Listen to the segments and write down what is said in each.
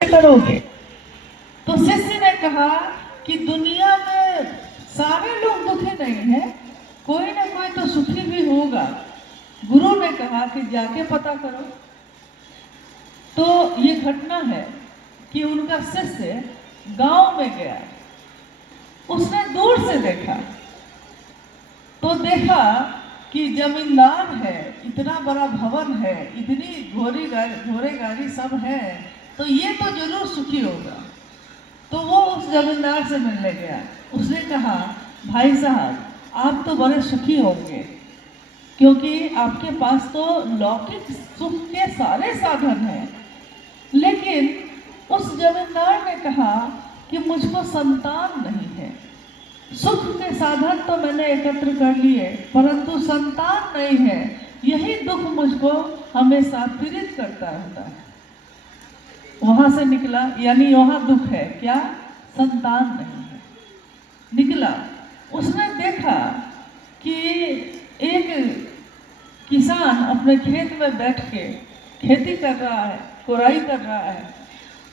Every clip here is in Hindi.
करोगे। तो शिष्य ने कहा कि दुनिया में सारे लोग दुखी नहीं हैं, कोई ना कोई तो सुखी भी होगा। गुरु ने कहा कि जाके पता करो। तो ये घटना है कि उनका शिष्य गांव में गया, उसने दूर से देखा तो देखा कि जमींदार है, इतना बड़ा भवन है, इतनी घोड़े गाड़ी सब है, तो ये तो जरूर सुखी होगा। तो वो उस जमींदार से मिलने गया। उसने कहा, भाई साहब आप तो बड़े सुखी होंगे, क्योंकि आपके पास तो लौकिक सुख के सारे साधन हैं। लेकिन उस जमींदार ने कहा कि मुझको संतान नहीं है। सुख के साधन तो मैंने एकत्र कर लिए, परंतु संतान नहीं है। यही दुख मुझको हमेशा पीड़ित करता रहता है। वहां से निकला, यानी वहां दुख है क्या? संतान नहीं है। निकला, उसने देखा कि एक किसान अपने खेत में बैठ के खेती कर रहा है, कोराई कर रहा है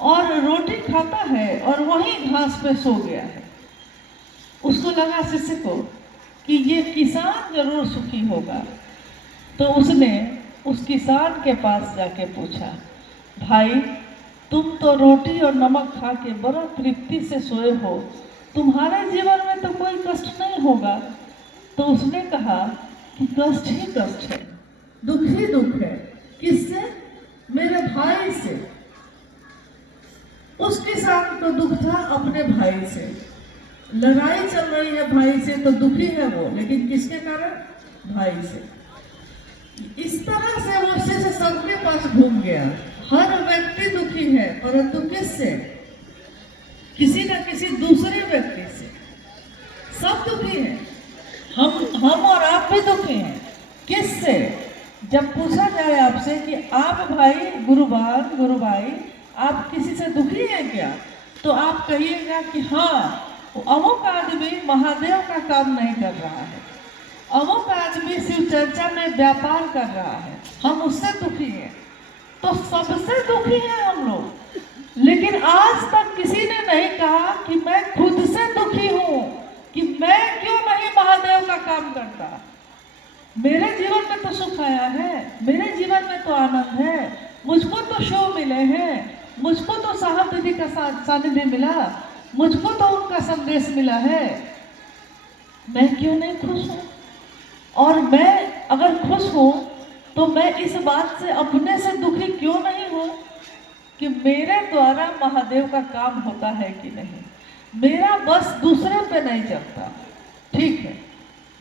और रोटी खाता है और वहीं घास पे सो गया है। उसको लगा शिष्य को कि ये किसान जरूर सुखी होगा। तो उसने उस किसान के पास जाके पूछा, भाई तुम तो रोटी और नमक खा के बड़ा तृप्ति से सोए हो, तुम्हारे जीवन में तो कोई कष्ट नहीं होगा। तो उसने कहा कि कष्ट ही कष्ट है, दुख ही दुख है। किससे? मेरे भाई से। उस किसान को दुख था अपने भाई से। लड़ाई चल रही है भाई से तो दुखी है वो, लेकिन किसके कारण? भाई से। इस तरह से वो शिष्य सबके पास घूम गया। हर व्यक्ति दुखी है, परंतु किससे? किसी न किसी दूसरे व्यक्ति से। सब दुखी हैं, हम और आप भी दुखी हैं। किससे? जब पूछा जाए आपसे कि आप भाई गुरु भाई आप किसी से दुखी हैं क्या, तो आप कहिएगा कि हाँ, अमुक आदमी महादेव का काम नहीं कर रहा है, अमुक आदमी शिव चर्चा में व्यापार कर रहा है, हम उससे दुखी हैं। तो सबसे दुखी हैं हम लोग। लेकिन आज तक किसी ने नहीं कहा कि मैं खुद से दुखी हूं, कि मैं क्यों नहीं महादेव का काम करता। मेरे जीवन में तो सुख आया है, मेरे जीवन में तो आनंद है, मुझको तो शो मिले हैं, मुझको तो साहब दीदी का सानिध्य मिला, मुझको तो उनका संदेश मिला है। मैं क्यों नहीं खुश हूं? और मैं अगर खुश हूं तो मैं इस बात से अपने से दुखी क्यों नहीं हूं कि मेरे द्वारा महादेव का काम होता है कि नहीं। मेरा बस दूसरे पे नहीं चलता। ठीक है,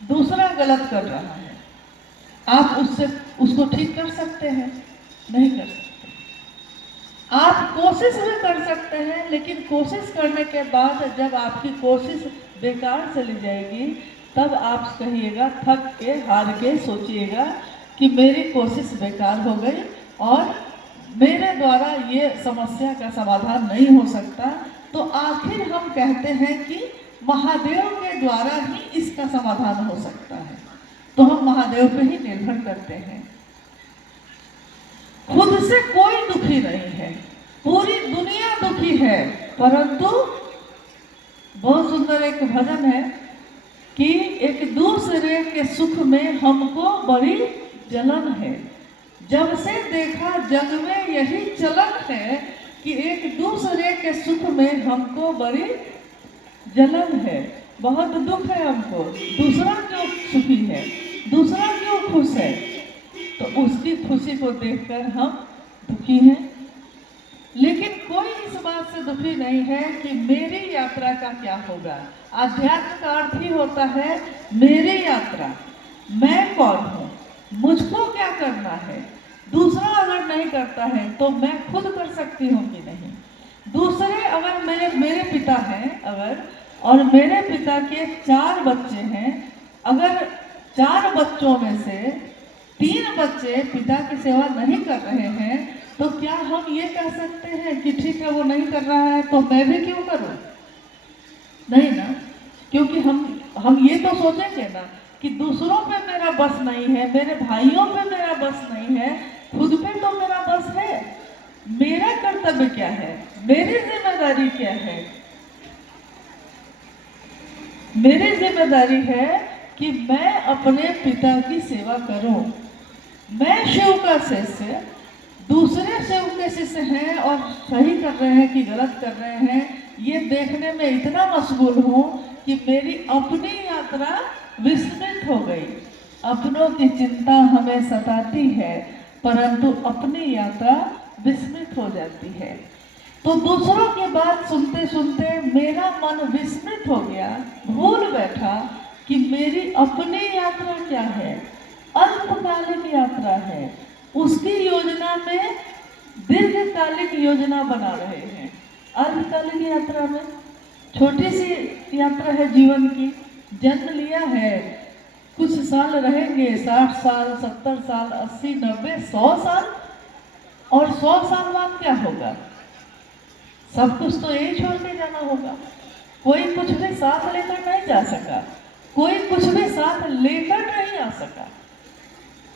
दूसरा गलत कर रहा है, आप उसको ठीक कर सकते हैं? नहीं कर सकते। आप कोशिश भी कर सकते हैं, लेकिन कोशिश करने के बाद जब आपकी कोशिश बेकार चली जाएगी, तब आप कहिएगा, थक के हार के सोचिएगा कि मेरी कोशिश बेकार हो गई और मेरे द्वारा ये समस्या का समाधान नहीं हो सकता। तो आखिर हम कहते हैं कि महादेव के द्वारा ही इसका समाधान हो सकता है। तो हम महादेव पे ही निर्भर करते हैं। खुद से कोई दुखी नहीं है, पूरी दुनिया दुखी है, परंतु बहुत सुंदर एक भजन है कि एक दूसरे के सुख में हमको बड़ी जलन है। जब से देखा जग में यही चलन है कि एक दूसरे के सुख में हमको बड़ी जलन है, बहुत दुख है हमको। दूसरा क्यों सुखी है, दूसरा क्यों खुश है, तो उसकी खुशी को देखकर हम दुखी हैं। लेकिन कोई इस बात से दुखी नहीं है कि मेरी यात्रा का क्या होगा। अध्यात्म का अर्थ ही होता है मेरी यात्रा, मैं कौन हूँ, मुझको क्या करना है। दूसरा अगर नहीं करता है तो मैं खुद कर सकती हूँ कि नहीं। दूसरे अगर मेरे पिता हैं अगर, और मेरे पिता के 4 बच्चे हैं, अगर 4 बच्चों में से 3 बच्चे पिता की सेवा नहीं कर रहे हैं, तो क्या हम ये कह सकते हैं कि ठीक है वो नहीं कर रहा है तो मैं भी क्यों करूं? नहीं ना, क्योंकि हम ये तो सोचेंगे ना कि दूसरों पे मेरा बस नहीं है, मेरे भाइयों पे मेरा बस नहीं है, खुद पे तो मेरा बस है। मेरा कर्तव्य क्या है, मेरी जिम्मेदारी क्या है। मेरी जिम्मेदारी है कि मैं अपने पिता की सेवा करूं। मैं शिव का शिष्य, दूसरे शिव के शिष्य हैं और सही कर रहे हैं कि गलत कर रहे हैं, ये देखने में इतना मशगूल हूं कि मेरी अपनी यात्रा विस्मृत हो गई। अपनों की चिंता हमें सताती है, परंतु अपनी यात्रा विस्मृत हो जाती है। तो दूसरों की बात सुनते सुनते मेरा मन विस्मृत हो गया, भूल बैठा कि मेरी अपनी यात्रा क्या है, अल्पकालिक यात्रा है। उसकी योजना में दीर्घकालिक योजना बना रहे हैं। अल्पकालिक यात्रा में छोटी सी यात्रा है जीवन की, जन्म लिया है, कुछ साल रहेंगे, 60 साल, 70 साल, 80, 90, 100 साल, और 100 साल बाद क्या होगा? सब कुछ तो यही छोड़ के जाना होगा। कोई कुछ भी साथ लेकर नहीं जा सका, कोई कुछ भी साथ लेकर नहीं आ सका,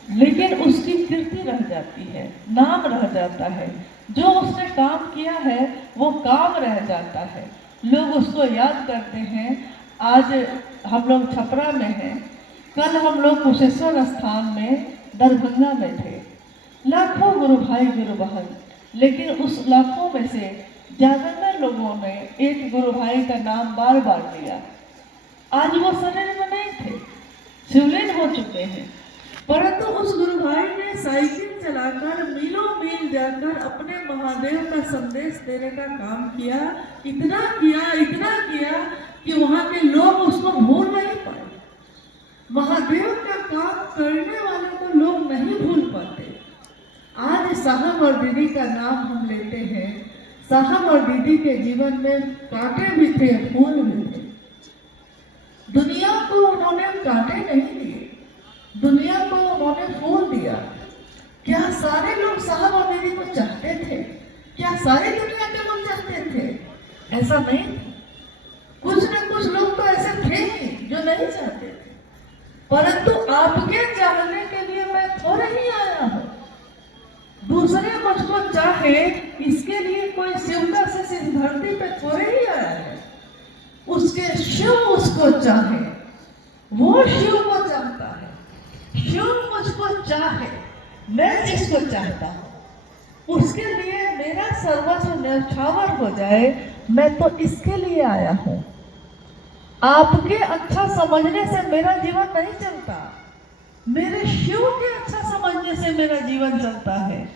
लेकिन उसकी कीर्ति रह जाती है, नाम रह जाता है। जो उसने काम किया है वो काम रह जाता है, लोग उसको याद करते हैं। आज हम लोग छपरा में हैं, कल हम लोग कुशेश्वर स्थान में दरभंगा में थे। लाखों गुरु भाई गुरु बहन, लेकिन उस लाखों में से ज्यादातर लोगों ने एक गुरु भाई का नाम बार बार लिया। आज वो शरीर में नहीं थे, शिवलीन हो चुके हैं, परंतु उस गुरु भाई ने साइकिल चलाकर मीलों मील जाकर अपने महादेव का संदेश देने का काम किया। इतना किया कि वहां के लोग उसको भूल नहीं पाए। महादेव का काम करने वाले को लोग नहीं भूल पाते। आज साहब और दीदी का नाम हम लेते हैं। साहब और दीदी के जीवन में कांटे भी थे, फूल भी थे। दुनिया को उन्होंने कांटे नहीं दिए, दुनिया को उन्होंने फूल दिया। क्या सारे लोग साहब और दीदी को चाहते थे? क्या सारी दुनिया के लोग चाहते थे? ऐसा नहीं था। कुछ न कुछ लोग तो ऐसे थे ही जो नहीं चाहते थे, परंतु आपके चाहने के लिए मैं थोड़े ही आया हूँ। दूसरे मुझको चाहे, इसके लिए कोई शिव का शिष्य इस धरती पे थोड़े ही आया है। उसके शिव उसको चाहे, वो शिव को चाहता है। शिव मुझको चाहे, मैं जिसको चाहता हूँ उसके लिए मेरा सर्वस्व न्यौछावर हो जाए, मैं तो इसके लिए आया हूँ। आपके अच्छा समझने से मेरा जीवन नहीं चलता, मेरे शिव के अच्छा समझने से मेरा जीवन चलता है।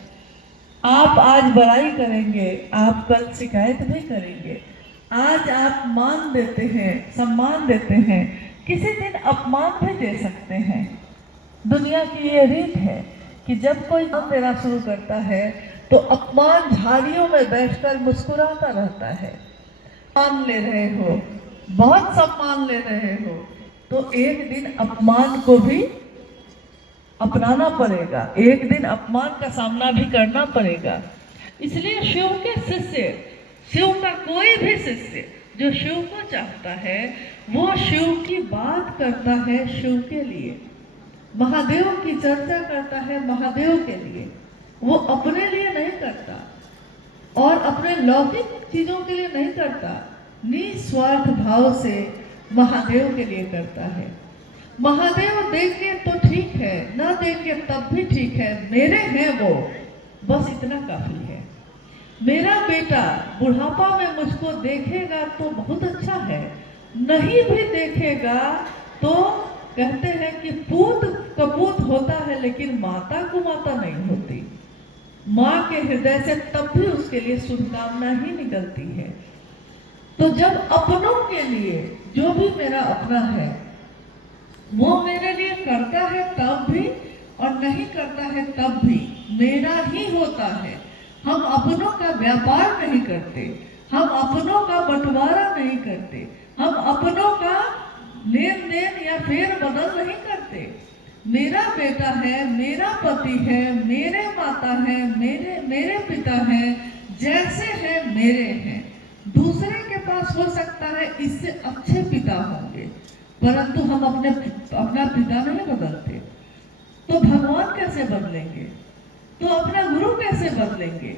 आप आज बड़ाई करेंगे, आप कल शिकायत नहीं करेंगे। आज आप मान देते हैं, सम्मान देते हैं, किसी दिन अपमान भी दे सकते हैं। दुनिया की ये रीत है कि जब कोई काम देना शुरू करता है तो अपमान झाड़ियों में बैठकर मुस्कुराता रहता है। मान ले रहे हो, बहुत सम्मान ले रहे हो, तो एक दिन अपमान को भी अपनाना पड़ेगा, एक दिन अपमान का सामना भी करना पड़ेगा। इसलिए शिव के शिष्य, शिव का कोई भी शिष्य जो शिव को चाहता है, वो शिव की बात करता है शिव के लिए, महादेव की चर्चा करता है महादेव के लिए। वो अपने लिए नहीं करता और अपने लौकिक चीजों के लिए नहीं करता, निस्वार्थ भाव से महादेव के लिए करता है। महादेव देखे तो ठीक है, न देखे तब भी ठीक है, मेरे हैं वो, बस इतना काफी है। मेरा बेटा बुढ़ापा में मुझको देखेगा तो बहुत अच्छा है, नहीं भी देखेगा तो कहते हैं कि पूत कपूत होता है लेकिन माता को माता नहीं होती। माँ के हृदय से तब भी उसके लिए शुभकामना ही निकलती है। तो जब अपनों के लिए, जो भी मेरा अपना है वो मेरे लिए करता है तब भी और नहीं करता है तब भी मेरा ही होता है। हम अपनों का व्यापार नहीं करते, हम अपनों का बंटवारा नहीं करते, हम अपनों का लेन देन या फेर बदल नहीं करते। मेरा बेटा है, मेरा पति है, मेरे माता है, मेरे पिता है, जैसे है मेरे हैं। दूसरे के पास हो सकता है इससे अच्छे पिता होंगे, परंतु हम अपना पिता नहीं बदलते। तो भगवान कैसे बदलेंगे? तो अपना गुरु कैसे बदलेंगे?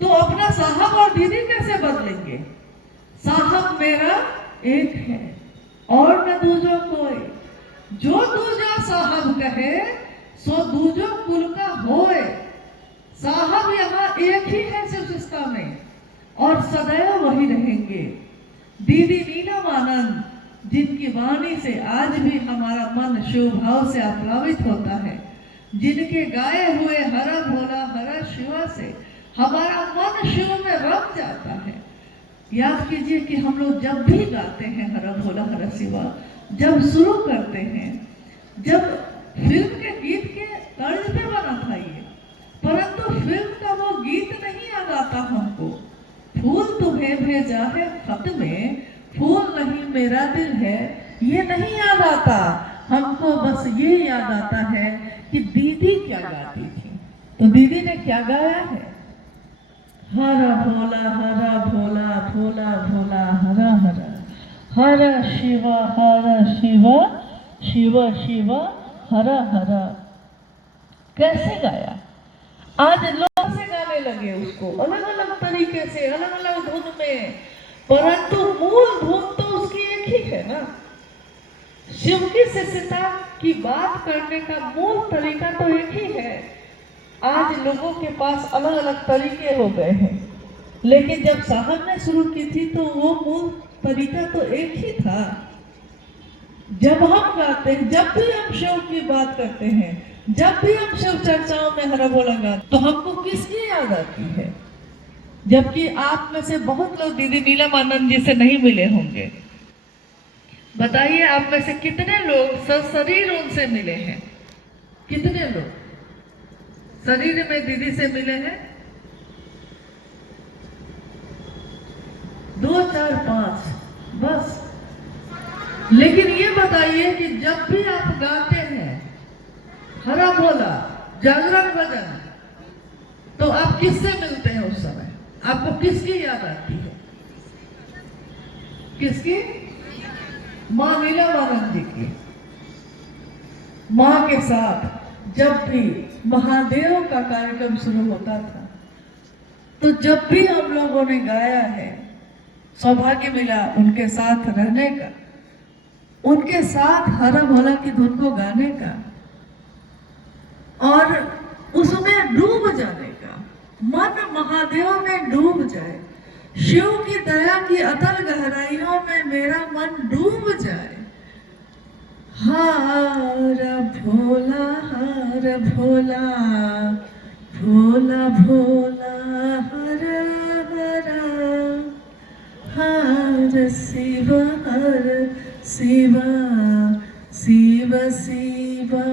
तो अपना साहब और दीदी कैसे बदलेंगे? साहब मेरा एक है और न दूजो कोई, जो दूजा साहब कहे सो दूजो कुल का होए। साहब यहाँ एक ही है सिलसिला में और सदैव वही रहेंगे। दीदी नीलम आनंद, जिनकी वाणी से आज भी हमारा मन शिव भाव से आप्लावित होता है, जिनके गाए हुए हरा भोला हरा शिवा से हमारा मन शिव में रम जाता है। याद कीजिए कि हम लोग जब भी गाते हैं हरा भोला हरा शिवा, जब शुरू करते हैं, जब फिल्म के गीत के तर्ज पे बना था ये, परंतु फिल्म का वो गीत नहीं याद आता हमको। फूल तुम्हें भेजा है खत में, फूल नहीं मेरा दिल है, ये नहीं याद आता हमको। बस ये याद आता है कि दीदी क्या गाती थी। तो दीदी ने क्या गाया है? हरा भोला भोला भोला हरा हरा, हरा शिवा शिवा शिवा हरा हरा। कैसे गाया? आज लोग से गाने लगे उसको अलग अलग तरीके से, अलग अलग धुन में, परंतु मूल धुन तो उसकी एक ही है ना। शिव की शिष्यता की बात करने का मूल तरीका तो एक ही है। आज लोगों के पास अलग अलग तरीके हो गए हैं, लेकिन जब साहब ने शुरू की थी तो वो मूल तरीका तो एक ही था। जब हम गाते हैं, जब भी हम शिव की बात करते हैं, जब भी हम शिव चर्चाओं में हरा भोला गाते, तो हमको किसकी याद आती है? जबकि आप में से बहुत लोग दीदी नीलम आनंद जी से नहीं मिले होंगे। बताइए आप में से कितने लोग सशरीर उनसे मिले हैं? कितने लोग शरीर में दीदी से मिले हैं? 2 4 5 बस। लेकिन ये बताइए कि जब भी आप गाते हैं हरा भोला जागरण भजन, तो आप किससे मिलते हैं उस समय? आपको किसकी याद आती है? किसकी? माँ नीलम आनंद जी की। माँ के साथ जब भी महादेव का कार्यक्रम शुरू होता था, तो जब भी हम लोगों ने गाया है, सौभाग्य मिला उनके साथ रहने का, उनके साथ हरा भोला की धुन को गाने का और उसमें डूब जाने का। मन महादेव में डूब जाए, शिव की दया की अतल गहराइयों में मेरा मन डूब जाए। हरा भोला भोला भोला भोला हरा हरा, हर शिवा शिवा शिवा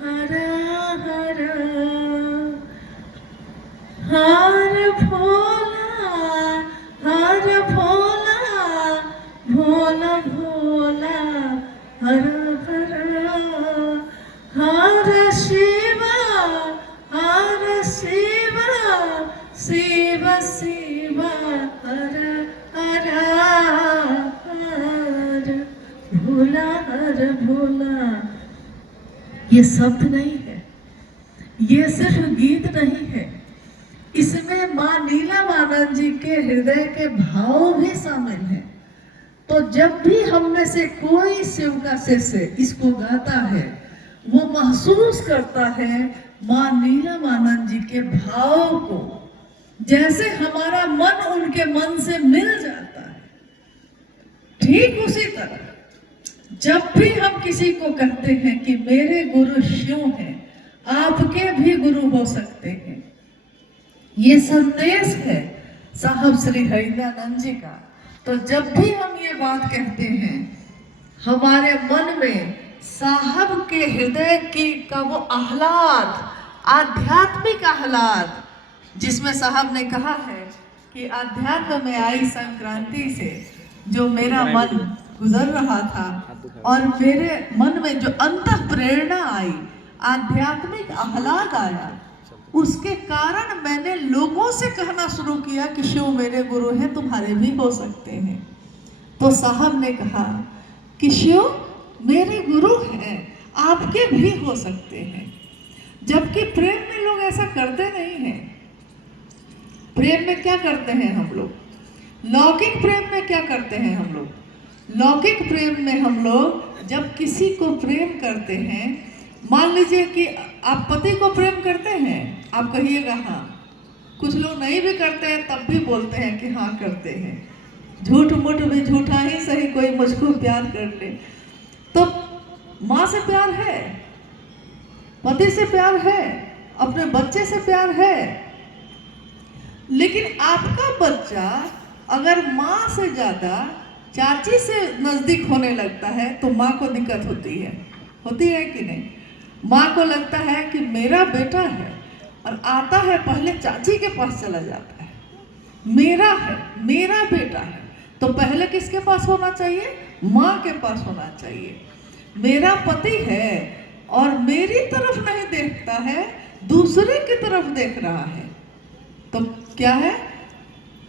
हरा हरा, हर भोला भोला भोला हरा हरा, हर शिवा शिवा शिवा हरा हरा, हर भोला। ये शब्द नहीं है, ये सिर्फ गीत नहीं है, इसमें माँ नीलम आनंद जी के हृदय के भाव भी शामिल हैं। तो जब भी हम में से कोई शिव का शिष्य इसको गाता है, वो महसूस करता है माँ नीलम आनंद जी के भाव को, जैसे हमारा मन उनके मन से मिल जाता है। ठीक उसी तरह जब भी हम किसी को कहते हैं कि मेरे गुरु शिव हैं, आपके भी गुरु हो सकते हैं, ये संदेश है साहब श्री हरिदानंद जी का। तो जब भी हम ये बात कहते हैं, हमारे मन में साहब के हृदय की का वो आह्लाद, आध्यात्मिक आह्लाद, जिसमें साहब ने कहा है कि आध्यात्म में आई संक्रांति से जो मेरा मन गुजर रहा था और मेरे मन में जो अंतः प्रेरणा आई, आध्यात्मिक आह्लाद आया, उसके कारण मैंने लोगों से कहना शुरू किया कि शिव मेरे गुरु हैं, तुम्हारे भी हो सकते हैं। तो साहब ने कहा कि शिव मेरे गुरु हैं, आपके भी हो सकते हैं। जबकि प्रेम में लोग ऐसा करते नहीं हैं। प्रेम में क्या करते हैं हम लोग? लौकिक प्रेम में क्या करते हैं हम लोग? लौकिक प्रेम में हम लोग जब किसी को प्रेम करते हैं, मान लीजिए कि आप पति को प्रेम करते हैं, आप कहिएगा हाँ। कुछ लोग नहीं भी करते हैं तब भी बोलते हैं कि हाँ करते हैं। झूठ मूठ भी झूठा ही सही, कोई मुझको प्यार कर ले। तो माँ से प्यार है, पति से प्यार है, अपने बच्चे से प्यार है। लेकिन आपका बच्चा अगर माँ से ज़्यादा चाची से नज़दीक होने लगता है तो माँ को दिक्कत होती है कि नहीं? माँ को लगता है कि मेरा बेटा है और आता है पहले चाची के पास चला जाता है, मेरा है, मेरा बेटा है, तो पहले किसके पास होना चाहिए? माँ के पास होना चाहिए। मेरा पति है और मेरी तरफ नहीं देखता है, दूसरे की तरफ देख रहा है, तो क्या है?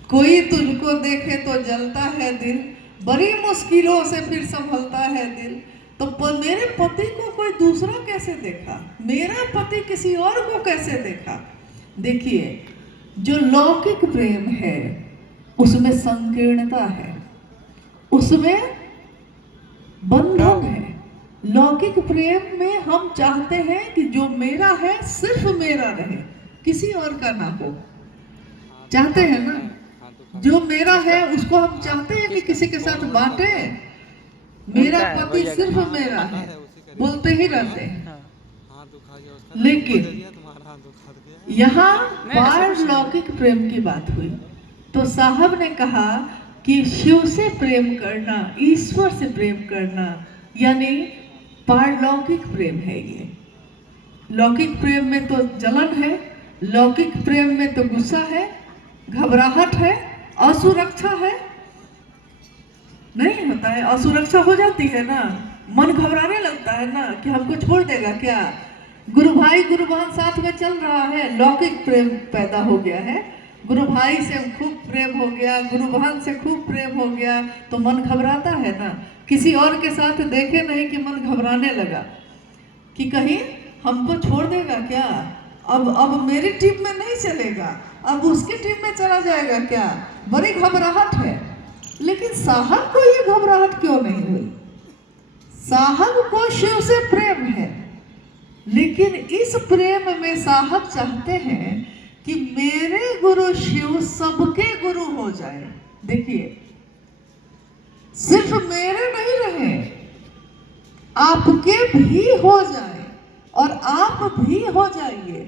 कोई तुझको देखे तो जलता है दिल, बड़ी मुश्किलों से फिर संभलता है दिल। तो मेरे पति को कोई दूसरा कैसे देखा, मेरा पति किसी और को कैसे देखा? देखिए, जो लौकिक प्रेम है उसमें संकीर्णता है, उसमें बंधन है। लौकिक प्रेम में हम चाहते हैं कि जो मेरा है सिर्फ मेरा रहे, किसी और का ना हो। चाहते हैं ना? जो मेरा है उसको हम चाहते हैं कि किसी के साथ बांटे। मेरा पति सिर्फ मेरा है बोलते ही रहते हैं। लेकिन यहाँ पारलौकिक प्रेम की बात हुई तो साहब ने कहा कि शिव से प्रेम करना, ईश्वर से प्रेम करना, यानी पारलौकिक प्रेम है ये। लौकिक प्रेम में तो जलन है, लौकिक प्रेम में तो गुस्सा है, घबराहट है, असुरक्षा है। नहीं होता है? असुरक्षा हो जाती है ना, मन घबराने लगता है ना कि हमको छोड़ देगा क्या। गुरु भाई गुरु बहन साथ में चल रहा है, लौकिक प्रेम पैदा हो गया है, गुरु भाई से खूब प्रेम हो गया, गुरु बहन से खूब प्रेम हो गया, तो मन घबराता है ना। किसी और के साथ देखे नहीं कि मन घबराने लगा कि कहीं हमको छोड़ देगा क्या, अब मेरी टीम में नहीं चलेगा, अब उसकी टीम में चला जाएगा क्या, बड़ी घबराहट है। लेकिन साहब को ये घबराहट क्यों नहीं हुई? साहब को शिव से प्रेम है, लेकिन इस प्रेम में साहब चाहते हैं कि मेरे गुरु शिव सबके गुरु हो जाए। देखिए, सिर्फ मेरे नहीं रहे, आपके भी हो जाए और आप भी हो जाइए।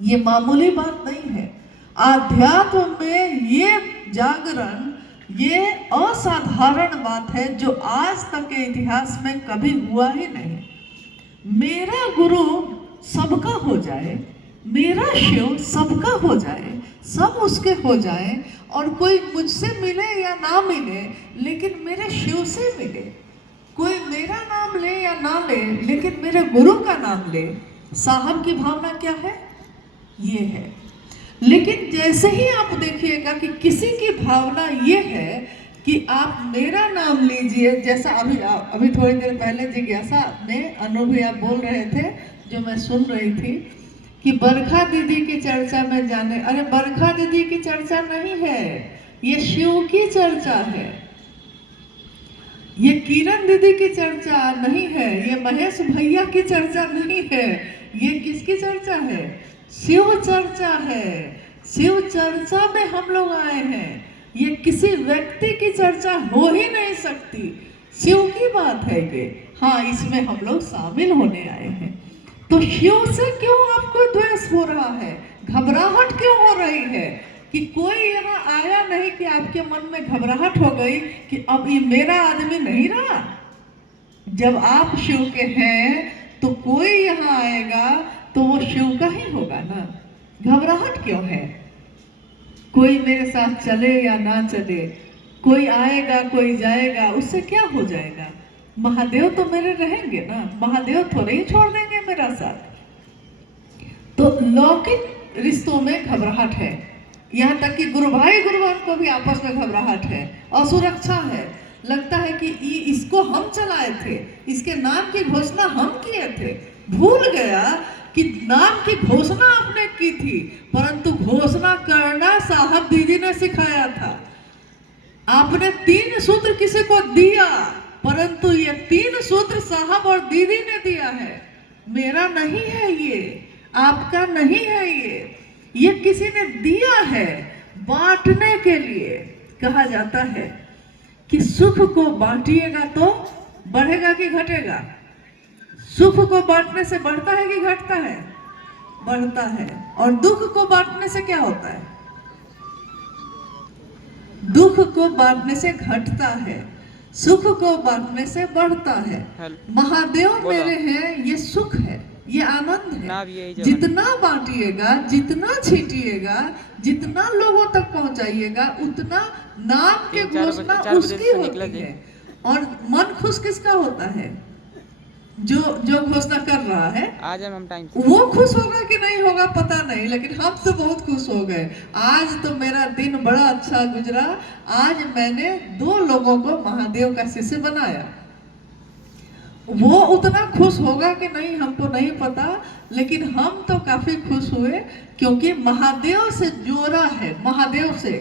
ये मामूली बात नहीं है। आध्यात्म में ये जागरण, ये असाधारण बात है जो आज तक के इतिहास में कभी हुआ ही नहीं। मेरा गुरु सबका हो जाए, मेरा शिव सबका हो जाए, सब उसके हो जाए, और कोई मुझसे मिले या ना मिले लेकिन मेरे शिव से मिले। कोई मेरा नाम ले या ना ले लेकिन मेरे गुरु का नाम ले। साहब की भावना क्या है? ये है। लेकिन जैसे ही आप देखिएगा कि किसी की भावना ये है कि आप मेरा नाम लीजिए, जैसा अभी थोड़ी देर पहले जिज्ञासा में अनुभव आप बोल रहे थे, जो मैं सुन रही थी कि बरखा दीदी की चर्चा में जाने। अरे बरखा दीदी की चर्चा नहीं है, ये शिव की चर्चा है। ये किरण दीदी की चर्चा नहीं है, ये महेश भैया की चर्चा नहीं है। ये किसकी चर्चा है? शिव चर्चा है। शिव चर्चा में हम लोग आए हैं। ये किसी व्यक्ति की चर्चा हो ही नहीं सकती, शिव की बात है ये। हाँ, इसमें हम लोग शामिल होने आए हैं। तो शिव से क्यों आपको द्वेष हो रहा है, घबराहट क्यों हो रही है? कि कोई यहाँ आया नहीं कि आपके मन में घबराहट हो गई कि अब ये मेरा आदमी नहीं रहा। जब आप शिव के हैं तो कोई यहाँ आएगा तो वो शिव का ही होगा ना। घबराहट क्यों है? कोई मेरे साथ चले या ना चले, कोई आएगा कोई जाएगा, उससे क्या हो जाएगा? महादेव तो मेरे रहेंगे ना, महादेव थोड़े ही छोड़ देंगे मेरा साथ। तो लौकिक रिश्तों में घबराहट है, यहाँ तक कि गुरु भाई गुरु बहन को भी आपस में घबराहट है, असुरक्षा है। लगता है कि इसको हम चलाए थे, इसके नाम की घोषणा हम किए थे। भूल गया कि नाम की घोषणा आपने की थी, परंतु घोषणा करना साहब दीदी ने सिखाया था। आपने 3 सूत्र किसी को दिया, परंतु ये 3 सूत्र साहब और दीदी ने दिया है। मेरा नहीं है ये, आपका नहीं है ये किसी ने दिया है बांटने के लिए। कहा जाता है कि सुख को बांटिएगा तो बढ़ेगा कि घटेगा? सुख को बांटने से बढ़ता है कि घटता है? बढ़ता है। और दुख को बांटने से क्या होता है? दुख को बांटने से घटता है, सुख को बांटने से बढ़ता है। महादेव मेरे हैं, ये सुख है, ये आनंद है। जितना बांटिएगा, जितना छीटिएगा, जितना लोगों तक पहुंचाइएगा, उतना नाम के घोषणा उसकी होती है। और मन खुश किसका होता है? जो घोषणा कर रहा है। आज हम टाइम वो खुश होगा कि नहीं होगा पता नहीं, लेकिन हम तो बहुत खुश हो गए। आज तो मेरा दिन बड़ा अच्छा गुजरा। आज मैंने 2 लोगों को महादेव का शिष्य बनाया। वो उतना खुश होगा कि नहीं हमको नहीं पता, लेकिन हम तो काफी खुश हुए, क्योंकि महादेव से जोड़ा है। महादेव से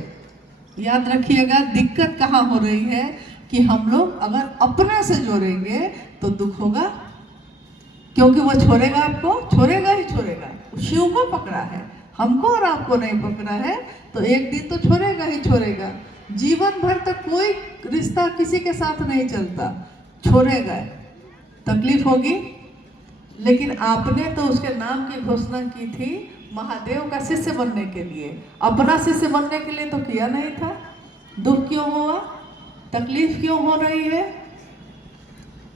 याद रखिएगा, दिक्कत कहाँ हो रही है कि हम लोग अगर अपने से जोड़ेंगे तो दुख होगा, क्योंकि वो छोड़ेगा, आपको छोड़ेगा ही छोड़ेगा। शिव को पकड़ा है, हमको और आपको नहीं पकड़ा है, तो एक दिन तो छोड़ेगा ही छोड़ेगा। जीवन भर तक कोई रिश्ता किसी के साथ नहीं चलता, छोड़ेगा, तकलीफ होगी। लेकिन आपने तो उसके नाम की घोषणा की थी महादेव का शिष्य बनने के लिए। अपना शिष्य बनने के लिए तो किया नहीं था। दुख क्यों हुआ? तकलीफ क्यों हो रही है?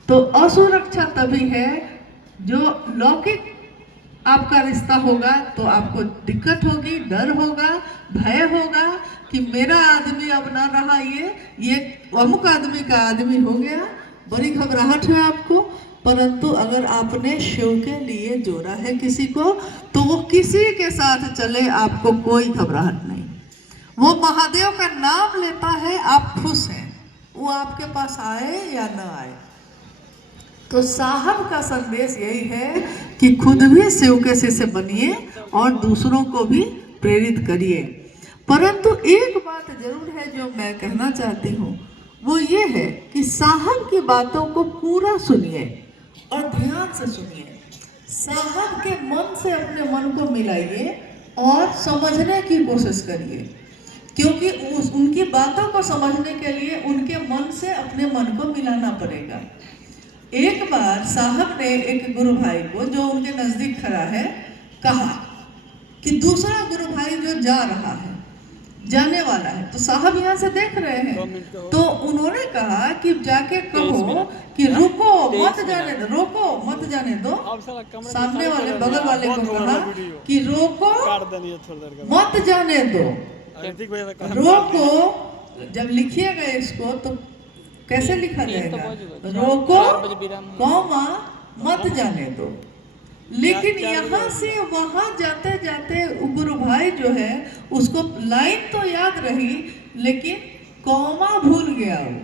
तो असुरक्षा तभी है जो लौकिक आपका रिश्ता होगा तो आपको दिक्कत होगी, डर होगा, भय होगा कि मेरा आदमी अब ना रहा, ये अमुक आदमी का आदमी हो गया, बड़ी घबराहट है आपको। परंतु अगर आपने शिव के लिए जोड़ा है किसी को, तो वो किसी के साथ चले, आपको कोई घबराहट नहीं। वो महादेव का नाम लेता है, आप खुश हैं, वो आपके पास आए या न आए। तो साहब का संदेश यही है कि खुद भी शिव के शिष्य बनिए और दूसरों को भी प्रेरित करिए। परंतु एक बात जरूर है जो मैं कहना चाहती हूँ, वो ये है कि साहब की बातों को पूरा सुनिए और ध्यान से सुनिए। साहब के मन से अपने मन को मिलाइए और समझने की कोशिश करिए, क्योंकि उनकी बातों को समझने के लिए उनके मन से अपने मन को मिलाना पड़ेगा। एक बार साहब ने एक गुरु भाई को, जो उनके नजदीक खड़ा है, कहा कि दूसरा गुरु भाई जो जा रहा है, जाने वाला है, तो साहब यहाँ से देख रहे हैं, तो उन्होंने कहा कि जाके कहो कि रुको मत जाने दो, रोको मत जाने दो। सामने वाले बगल वाले को कहा कि रोको मत जाने दो, रोको। जब लिखिएगा इसको तो कैसे लिखा जाएगा? रोको कौमा मत जाने दो। लेकिन यहाँ से वहां जाते जाते गुरु भाई जो है उसको लाइन तो याद रही, लेकिन कौमा भूल गया वो।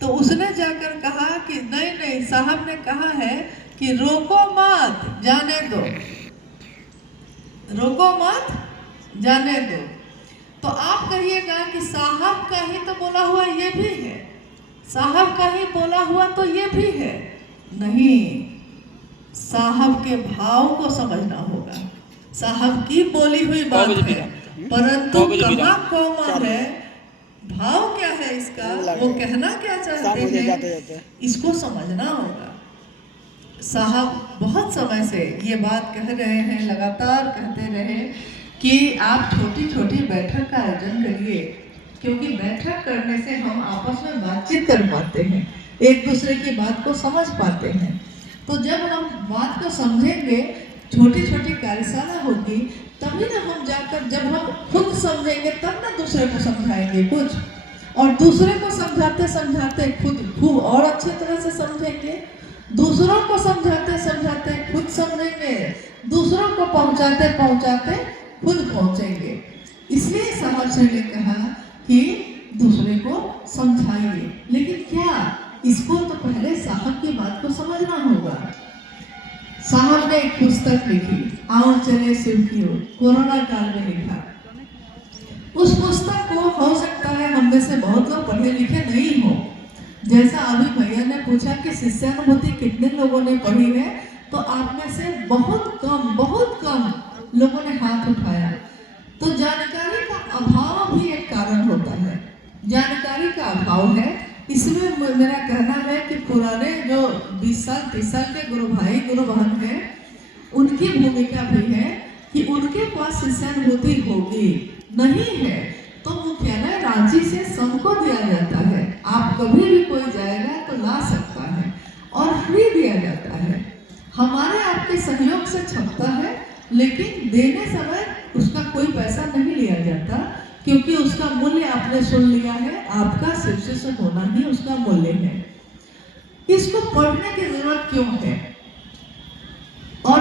तो उसने जाकर कहा कि नहीं नहीं, साहब ने कहा है कि रोको मत जाने दो, रोको मत जाने दो। तो आप कहिएगा कि साहब का ही तो बोला हुआ ये भी है, साहब का ही बोला हुआ तो ये भी है। नहीं, साहब के भाव को समझना होगा। साहब की बोली हुई बात है, परंतु कहाँ कौमा है, भाव क्या है इसका, वो कहना क्या चाहते हैं, इसको समझना होगा। साहब बहुत समय से ये बात कह रहे हैं, लगातार कहते रहे कि आप छोटी छोटी बैठक का आयोजन करिए, क्योंकि बैठक करने से हम आपस में बातचीत कर पाते हैं, एक दूसरे की बात को समझ पाते हैं। तो जब हम बात को समझेंगे, छोटी छोटी कार्यशाला होगी, तभी ना हम जाकर, जब हम खुद समझेंगे तब ना दूसरे को समझाएंगे कुछ, और दूसरे को समझाते समझाते खुद खूब और अच्छी तरह से समझेंगे, दूसरों को समझाते समझाते खुद समझेंगे, दूसरों को पहुंचाते पहुंचाते खुद पहुंचेंगे। इसलिए साहब से ने कहा कि दूसरे को समझाइए, लेकिन क्या, इसको तो पहले साहब की बात को समझना होगा। साहब ने एक पुस्तक पुस्तक लिखी, आओ चले शिव की ओर, कोरोना काल में लिखा। उस पुस्तक को हो सकता है हम में से बहुत लोग पढ़े लिखे नहीं हो। जैसा अभी भैया ने पूछा कि शिष्यानुभूति कितने लोगों ने पढ़ी है, तो आप में से बहुत कम लोगों ने हाथ उठाया। तो जानकारी का अभाव भी एक कारण होता है, जानकारी का अभाव है। इसमें मेरा कहना है कि पुराने जो 20 साल 30 साल के गुरु भाई गुरु बहन हैं, उनकी भूमिका भी है कि उनके पास शिष्यानुभूति होगी। नहीं है तो मुख्यालय रांची से सबको दिया जाता है। आप कभी भी कोई जाएगा तो ला सकता है और फ्री दिया जाता है। हमारे आपके सहयोग से छपता है, लेकिन देने समय उसका कोई पैसा नहीं लिया जाता, क्योंकि उसका मूल्य आपने सुन लिया है। आपका शिष्य से होना ही उसका मूल्य है। इसको पढ़ने की जरूरत क्यों है और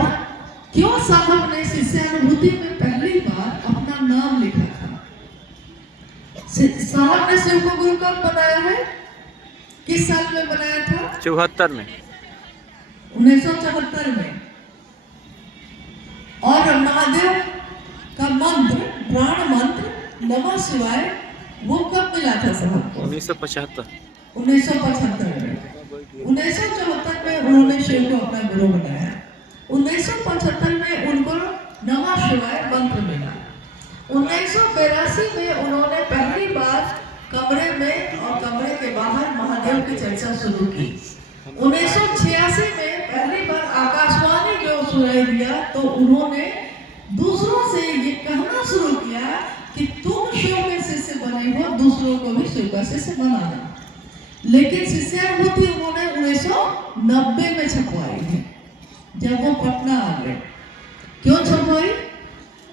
क्यों साहब ने शिष्यानुभूति में पहली बार अपना नाम लिखा था? साहब ने शिव को गुरु कब बनाया है? किस साल में बनाया था? 74 में, 1974 में। और महादेव का मंत्र, प्राण मंत्र नमः शिवाय, वो कब मिला था साहब को? 1975। 1975 में। 1974 में उन्होंने शिव को अपना गुरु बनाया। 1975 में उनको नमः शिवाय मंत्र मिला। 1982 में उन्होंने पहली बार कमरे में और कमरे के बाहर महादेव की चर्चा शुरू की। 1986 में पहली बार आकाशवाणी को सुनाई दिया, तो उन्होंने दूसरों से ये कहना शुरू किया कि तुम शिव के शिष्य बने हो, दूसरों को भी शिव का शिष्य बनाना। लेकिन शिष्यानुभूति उन्होंने 1990 में छपवाई है, जब वो पटना आ गए। क्यों छपवाई?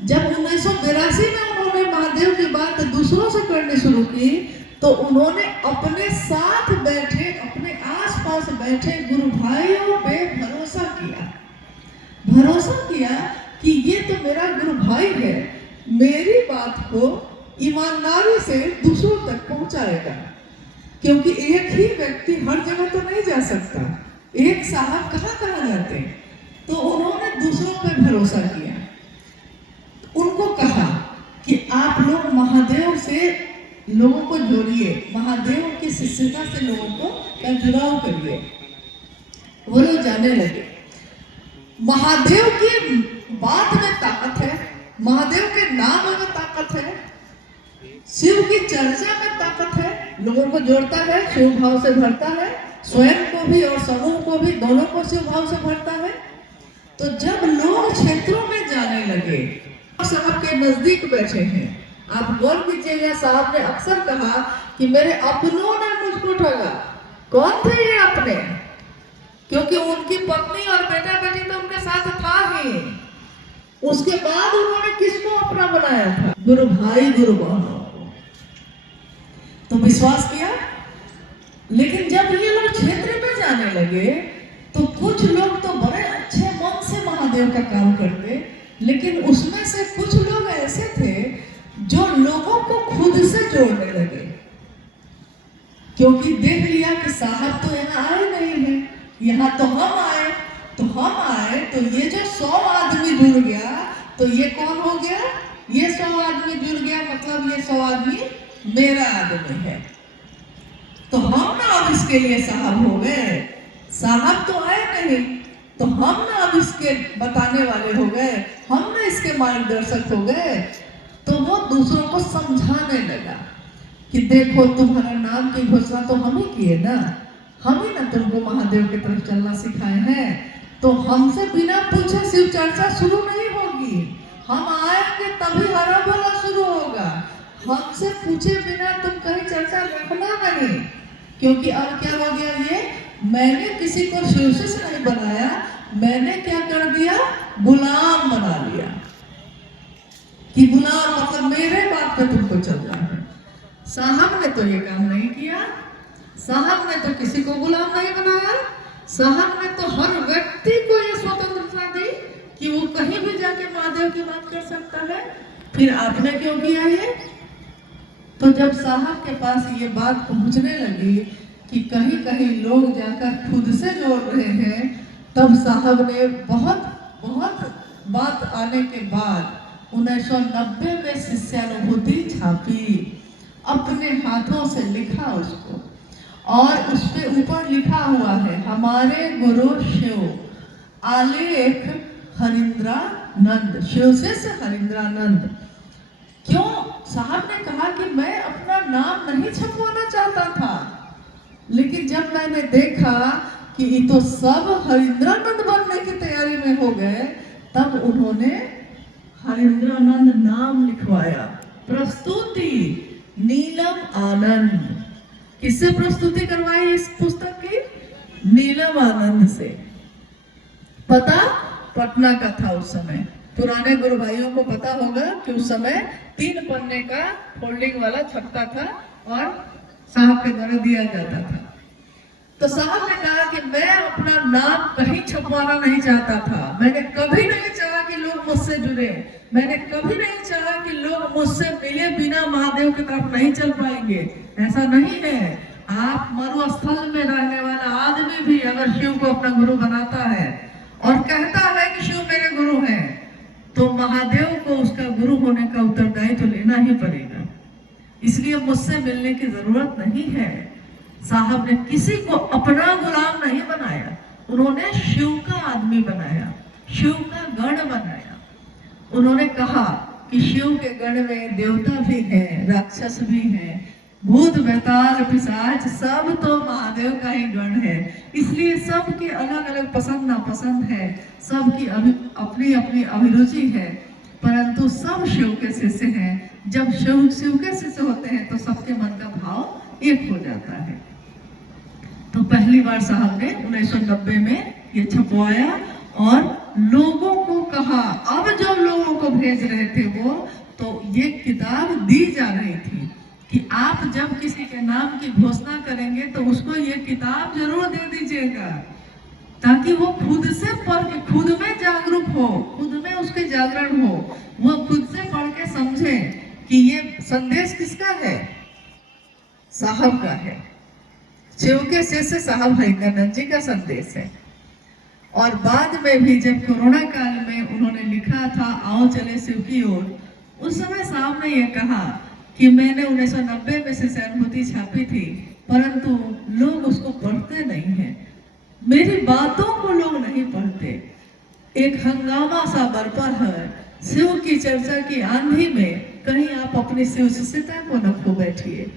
जब 1982 में उन्होंने महादेव की बात दूसरों से करनी शुरू की, तो उन्होंने अपने साथ बैठे, अपने आसपास बैठे गुरु भाइयों पे भरोसा किया कि ये तो मेरा गुरु भाई है, मेरी बात को ईमानदारी से दूसरों तक पहुंचाएगा। क्योंकि एक ही व्यक्ति हर जगह तो नहीं जा सकता, एक साहब कहाँ जाते हैं। तो उन्होंने दूसरों पे भरोसा किया। उनको कहा कि आप लोग महादेव से लोगों को जोड़िए, महादेव की शिष्यता से लोगों को जुड़ाव करिए। वो लोग जाने लगे। महादेव की बात में ताकत है, महादेव के नाम में ताकत है, शिव की चर्चा में ताकत है, लोगों को जोड़ता है, शिव भाव से भरता है, स्वयं को भी और समूह को भी, दोनों को शिव भाव से भरता है। तो जब लोग क्षेत्रों में जाने लगे, साहब के नजदीक बैठे हैं, आप गौर कीजिएगा, साहब ने अक्सर कहा कि मेरे अपनों ने मुझको ठगा। कौन थे ये अपने? क्योंकि उनकी पत्नी और बेटा बेटी तो उनके साथ था ही। उसके बाद उन्होंने किसको अपना बनाया था? गुरु भाई गुरु बहनों को। तो विश्वास किया। लेकिन जब ये लोग क्षेत्र में जाने लगे, तो कुछ लोग तो बड़े अच्छे मन से महादेव का काम करते, लेकिन उसमें से कुछ लोग ऐसे थे जो लोगों को खुद से जोड़ने लगे। क्योंकि देख लिया कि साहब तो यहाँ आए नहीं है, यहाँ तो हम आए, तो ये जो 100 आदमी जुड़ गया, तो ये कौन हो गया? ये 100 आदमी जुड़ गया, मतलब ये 100 आदमी मेरा आदमी है। तो हम ना अब इसके लिए साहब हो गए। साहब तो आए नहीं, तो हम ना अब इसके बताने वाले हो गए, हम ना इसके मार्गदर्शक हो गए। तो वो दूसरों को समझाने लगा कि देखो, तुम्हारा नाम की घोषणा तो हम ही किए ना, हम ही ना तुमको महादेव की तरफ चलना सिखाए हैं। तो हमसे बिना पूछे शिव चर्चा शुरू नहीं होगी, हम आएंगे तभी हरा भरा शुरू होगा। हमसे पूछे बिना तुम कहीं चर्चा रखना नहीं। क्योंकि अब क्या हो गया, ये मैंने किसी को शिव से नहीं बनाया, मैंने क्या कर दिया? गुलाम बना लिया। कि गुलाम मतलब मेरे बात पे तुमको चलना है। साहब ने तो ये काम नहीं किया, साहब ने तो किसी को गुलाम नहीं बनाया, साहब ने तो हर व्यक्ति को ये स्वतंत्रता दी कि वो कहीं भी जाके महादेव की बात कर सकता है। फिर आपने क्यों किया ये? तो जब साहब के पास ये बात पहुंचने लगी कि कहीं कहीं लोग जाकर खुद से जोड़ रहे हैं, तब साहब ने बहुत बहुत बात आने के बाद 1990 में शिष्यानुभूति छापी, अपने हाथों से लिखा उसको, और उस पे ऊपर लिखा हुआ है हमारे गुरु शिव, आलेख हरिंद्रानंद, शिव शिष्य हरिंद्रानंद। क्यों? साहब ने कहा कि मैं अपना नाम नहीं छपवाना चाहता था, लेकिन जब मैंने देखा कि ये तो सब हरिंद्रानंद बनने की तैयारी में हो गए, तब उन्होंने हरिंद्रानंद नाम लिखवाया। प्रस्तुति नीलम आनंद। किससे प्रस्तुति करवाई इस पुस्तक की? नीलम आनंद से। पता पटना का था उस समय। पुराने गुरु भाइयों को पता होगा कि उस समय 3 पन्ने का फोल्डिंग वाला छपता था और साहब के द्वारा दिया जाता था। तो साहब ने कहा कि मैं अपना नाम कहीं छपवाना नहीं चाहता था। मैंने कभी नहीं चाहा कि लोग मुझसे जुड़े, मैंने कभी नहीं चाहा कि लोग मुझसे मिले बिना महादेव की तरफ नहीं चल पाएंगे। ऐसा नहीं है। आप मरुस्थल में रहने वाला आदमी भी अगर शिव को अपना गुरु बनाता है और कहता है कि शिव मेरे गुरु हैं, तो महादेव को उसका गुरु होने का उत्तरदायित्व तो लेना ही पड़ेगा। इसलिए मुझसे मिलने की जरूरत नहीं है। साहब ने किसी को अपना गुलाम नहीं बनाया, उन्होंने शिव का आदमी बनाया, शिव का गण बनाया। उन्होंने कहा कि शिव के गण में देवता भी हैं, राक्षस भी हैं, भूत बेताल पिशाच सब तो महादेव का ही गण है। इसलिए सबकी अलग अलग पसंद नापसंद है, सबकी अपनी अपनी अभिरुचि है, परंतु सब शिव के शिष्य हैं। जब शिव के शिष्य होते हैं तो सबके मन का भाव एक हो जाता है। तो पहली बार साहब ने 1990 में ये छपवाया और लोगों को कहा, अब जो लोगों को भेज रहे थे वो, तो ये किताब दी जा रही थी कि आप जब किसी के नाम की घोषणा करेंगे तो उसको ये किताब जरूर दे दीजिएगा, ताकि वो खुद से पढ़ के खुद में जागरूक हो, खुद में उसके जागरण हो, वो खुद से पढ़ के समझे कि ये संदेश किसका है? साहब का है। शिव के शिष्य साहब हरिंद्रानंद जी का संदेश है। और बाद में भी जब कोरोना काल में उन्होंने लिखा था आओ चले शिव की ओर, उस समय साहब ने यह कहा कि मैंने 1990 में शिष्यानुभूति छापी थी, परंतु लोग उसको पढ़ते नहीं हैं, मेरी बातों को लोग नहीं पढ़ते। एक हंगामा सा बरपा है, शिव की चर्चा की आंधी में कहीं आप अपनी शिव शिष्यता को न खो बैठिए।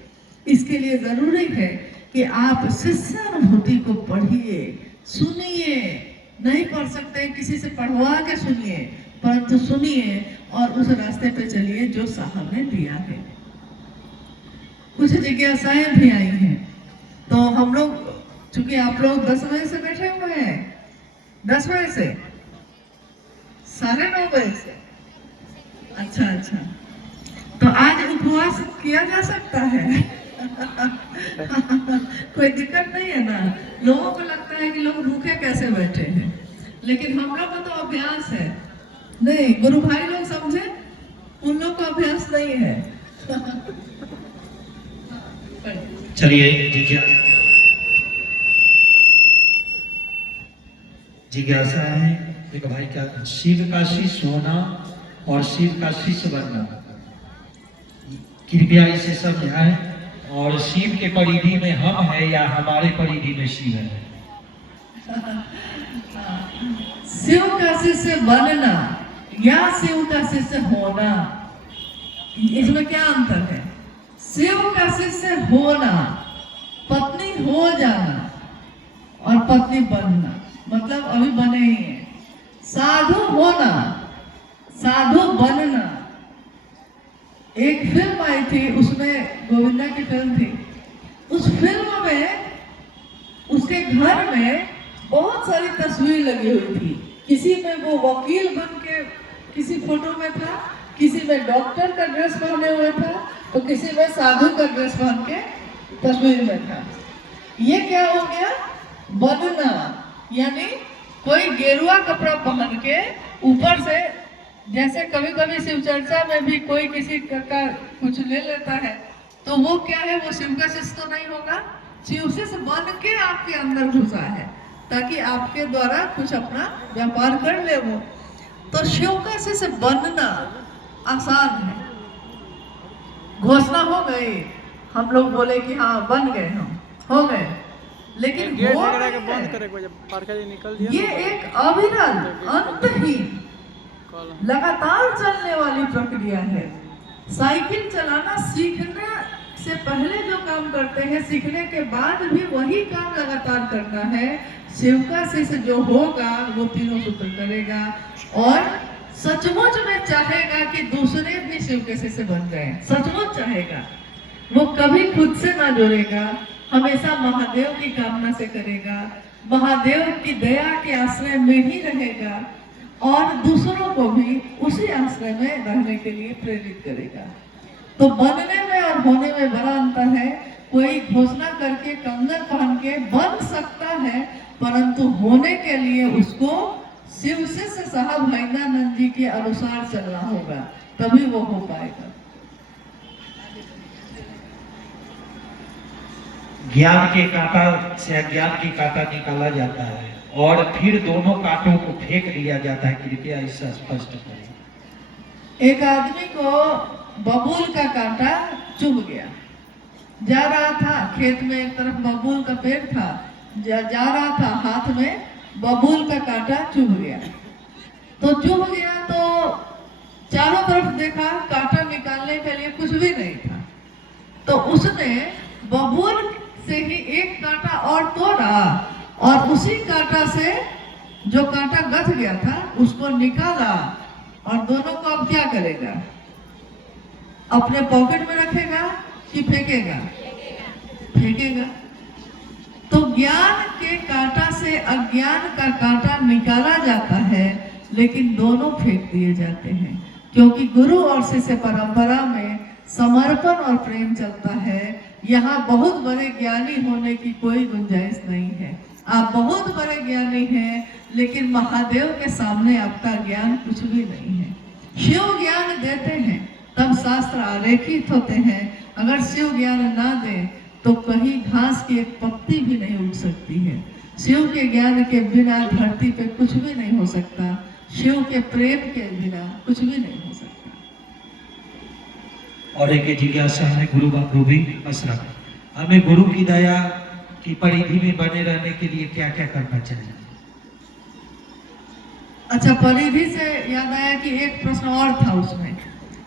इसके लिए जरूरी है कि आप शिष्यानुभूति को पढ़िए, सुनिए। नहीं पढ़ सकते किसी से पढ़वा के सुनिए, परंतु सुनिए और उस रास्ते पे चलिए जो साहब ने दिया है। कुछ जिज्ञासाएं भी आई हैं, तो हम लोग, चूंकि आप लोग 10 बजे से बैठे हुए हैं, 10 बजे से 9:30 बजे से, अच्छा, तो आज उपवास किया जा सकता है। कोई दिक्कत नहीं है ना। लोगों को लगता है कि लोग भूखे कैसे बैठे हैं, लेकिन हम लोग को तो अभ्यास है। नहीं, गुरु भाई लोग समझे, उन लोग को अभ्यास नहीं है। चलिए जिज्ञासा है एक भाई क्या, शिव का शिष्य होना और शिव का शिष्य बनना, कृपया इसे समझाएं। और शिव के परिधि में हम है या हमारे परिधि में शिव है? शिव का शिष्य बनना या शिव का शिष्य होना, इसमें क्या अंतर है? शिव का शिष्य होना, पत्नी हो जाना, और पत्नी बनना, मतलब अभी बने ही है। साधु होना, साधु बनना। एक फिल्म आई थी, उसमें गोविंदा की फिल्म थी। उस फिल्म में उसके घर में बहुत सारी तस्वीर लगी हुई थी। किसी में वो वकील बन के किसी फोटो में था, किसी में डॉक्टर का ड्रेस पहने हुए था, तो किसी में साधु का ड्रेस पहन के तस्वीर में था। ये क्या हो गया? बनना, यानी कोई गेरुआ कपड़ा पहन के ऊपर से, जैसे कभी कभी शिव चर्चा में भी कोई किसी का कुछ ले लेता है, तो वो क्या है? वो शिव का शिष्य तो नहीं होगा, शिव शिष्य बन के आपके अंदर घुसा है, ताकि आपके द्वारा कुछ अपना व्यापार कर ले वो। तो शिवकाशी से बनना आसान है। घोषणा हो गई, हम लोग बोले कि हाँ बन गए, हम हो गए, लेकिन हो ये एक अविरल अंतहीन लगातार चलने वाली प्रक्रिया है। साइकिल चलाना सीखने से पहले जो काम करते हैं, सीखने के बाद भी वही काम लगातार करना है। शिवकाशी से जो होगा वो तीनों सूत्र करेगा और सचमुच में चाहेगा कि दूसरे भी शिवकाशी से बन जाए। सचमुच चाहेगा, वो कभी खुद से ना जुड़ेगा, हमेशा महादेव की कामना से करेगा, महादेव की दया के आश्रय में ही रहेगा और दूसरों को भी उसी आश्रय में रहने के लिए प्रेरित करेगा। तो बनने में और होने में बड़ा अंतर है। कोई घोषणा करके कंगन पहन के बन सकता है, परंतु होने के लिए उसको शिव से साहब भैनानंद जी के अनुसार चलना होगा, तभी वो हो पाएगा। ज्ञान के कांटा से अज्ञान की कांटा निकाला जाता है और फिर दोनों कांटों को फेंक दिया जाता है। कृपया इससे स्पष्ट करें। एक आदमी को बबूल का कांटा चुभ गया, जा रहा था खेत में, एक तरफ बबूल का पेड़ था, जा रहा था, हाथ में बबूल का कांटा चुभ गया। तो चुभ गया तो चारों तरफ देखा, कांटा निकालने के लिए कुछ भी नहीं था। तो उसने बबूल से ही एक कांटा और तोड़ा और उसी कांटा से जो कांटा गथ गया था उसको निकाला और दोनों को अब क्या करेगा? अपने पॉकेट में रखेगा कि फेंकेगा? फेंकेगा। तो ज्ञान के कांटा से अज्ञान का कांटा निकाला जाता है, लेकिन दोनों फेंक दिए जाते हैं, क्योंकि गुरु और शिष्य परंपरा में समर्पण और प्रेम चलता है। यहाँ बहुत बड़े ज्ञानी होने की कोई गुंजाइश नहीं है। आप बहुत बड़े ज्ञानी हैं, लेकिन महादेव के सामने आपका ज्ञान कुछ भी नहीं है। शिव ज्ञान देते हैं तब शास्त्र आरेखित होते हैं। अगर शिव ज्ञान ना दे तो कहीं घास की एक पत्ती भी नहीं उग सकती है। शिव के ज्ञान के बिना धरती पे कुछ भी नहीं हो सकता। शिव के प्रेम के बिना कुछ भी नहीं हो सकता। और एक जिज्ञासा है गुरु भी असरा, हमें गुरु की दया की परिधि में बने रहने के लिए क्या क्या करना चाहिए? अच्छा, परिधि से याद आया कि एक प्रश्न और था उसमें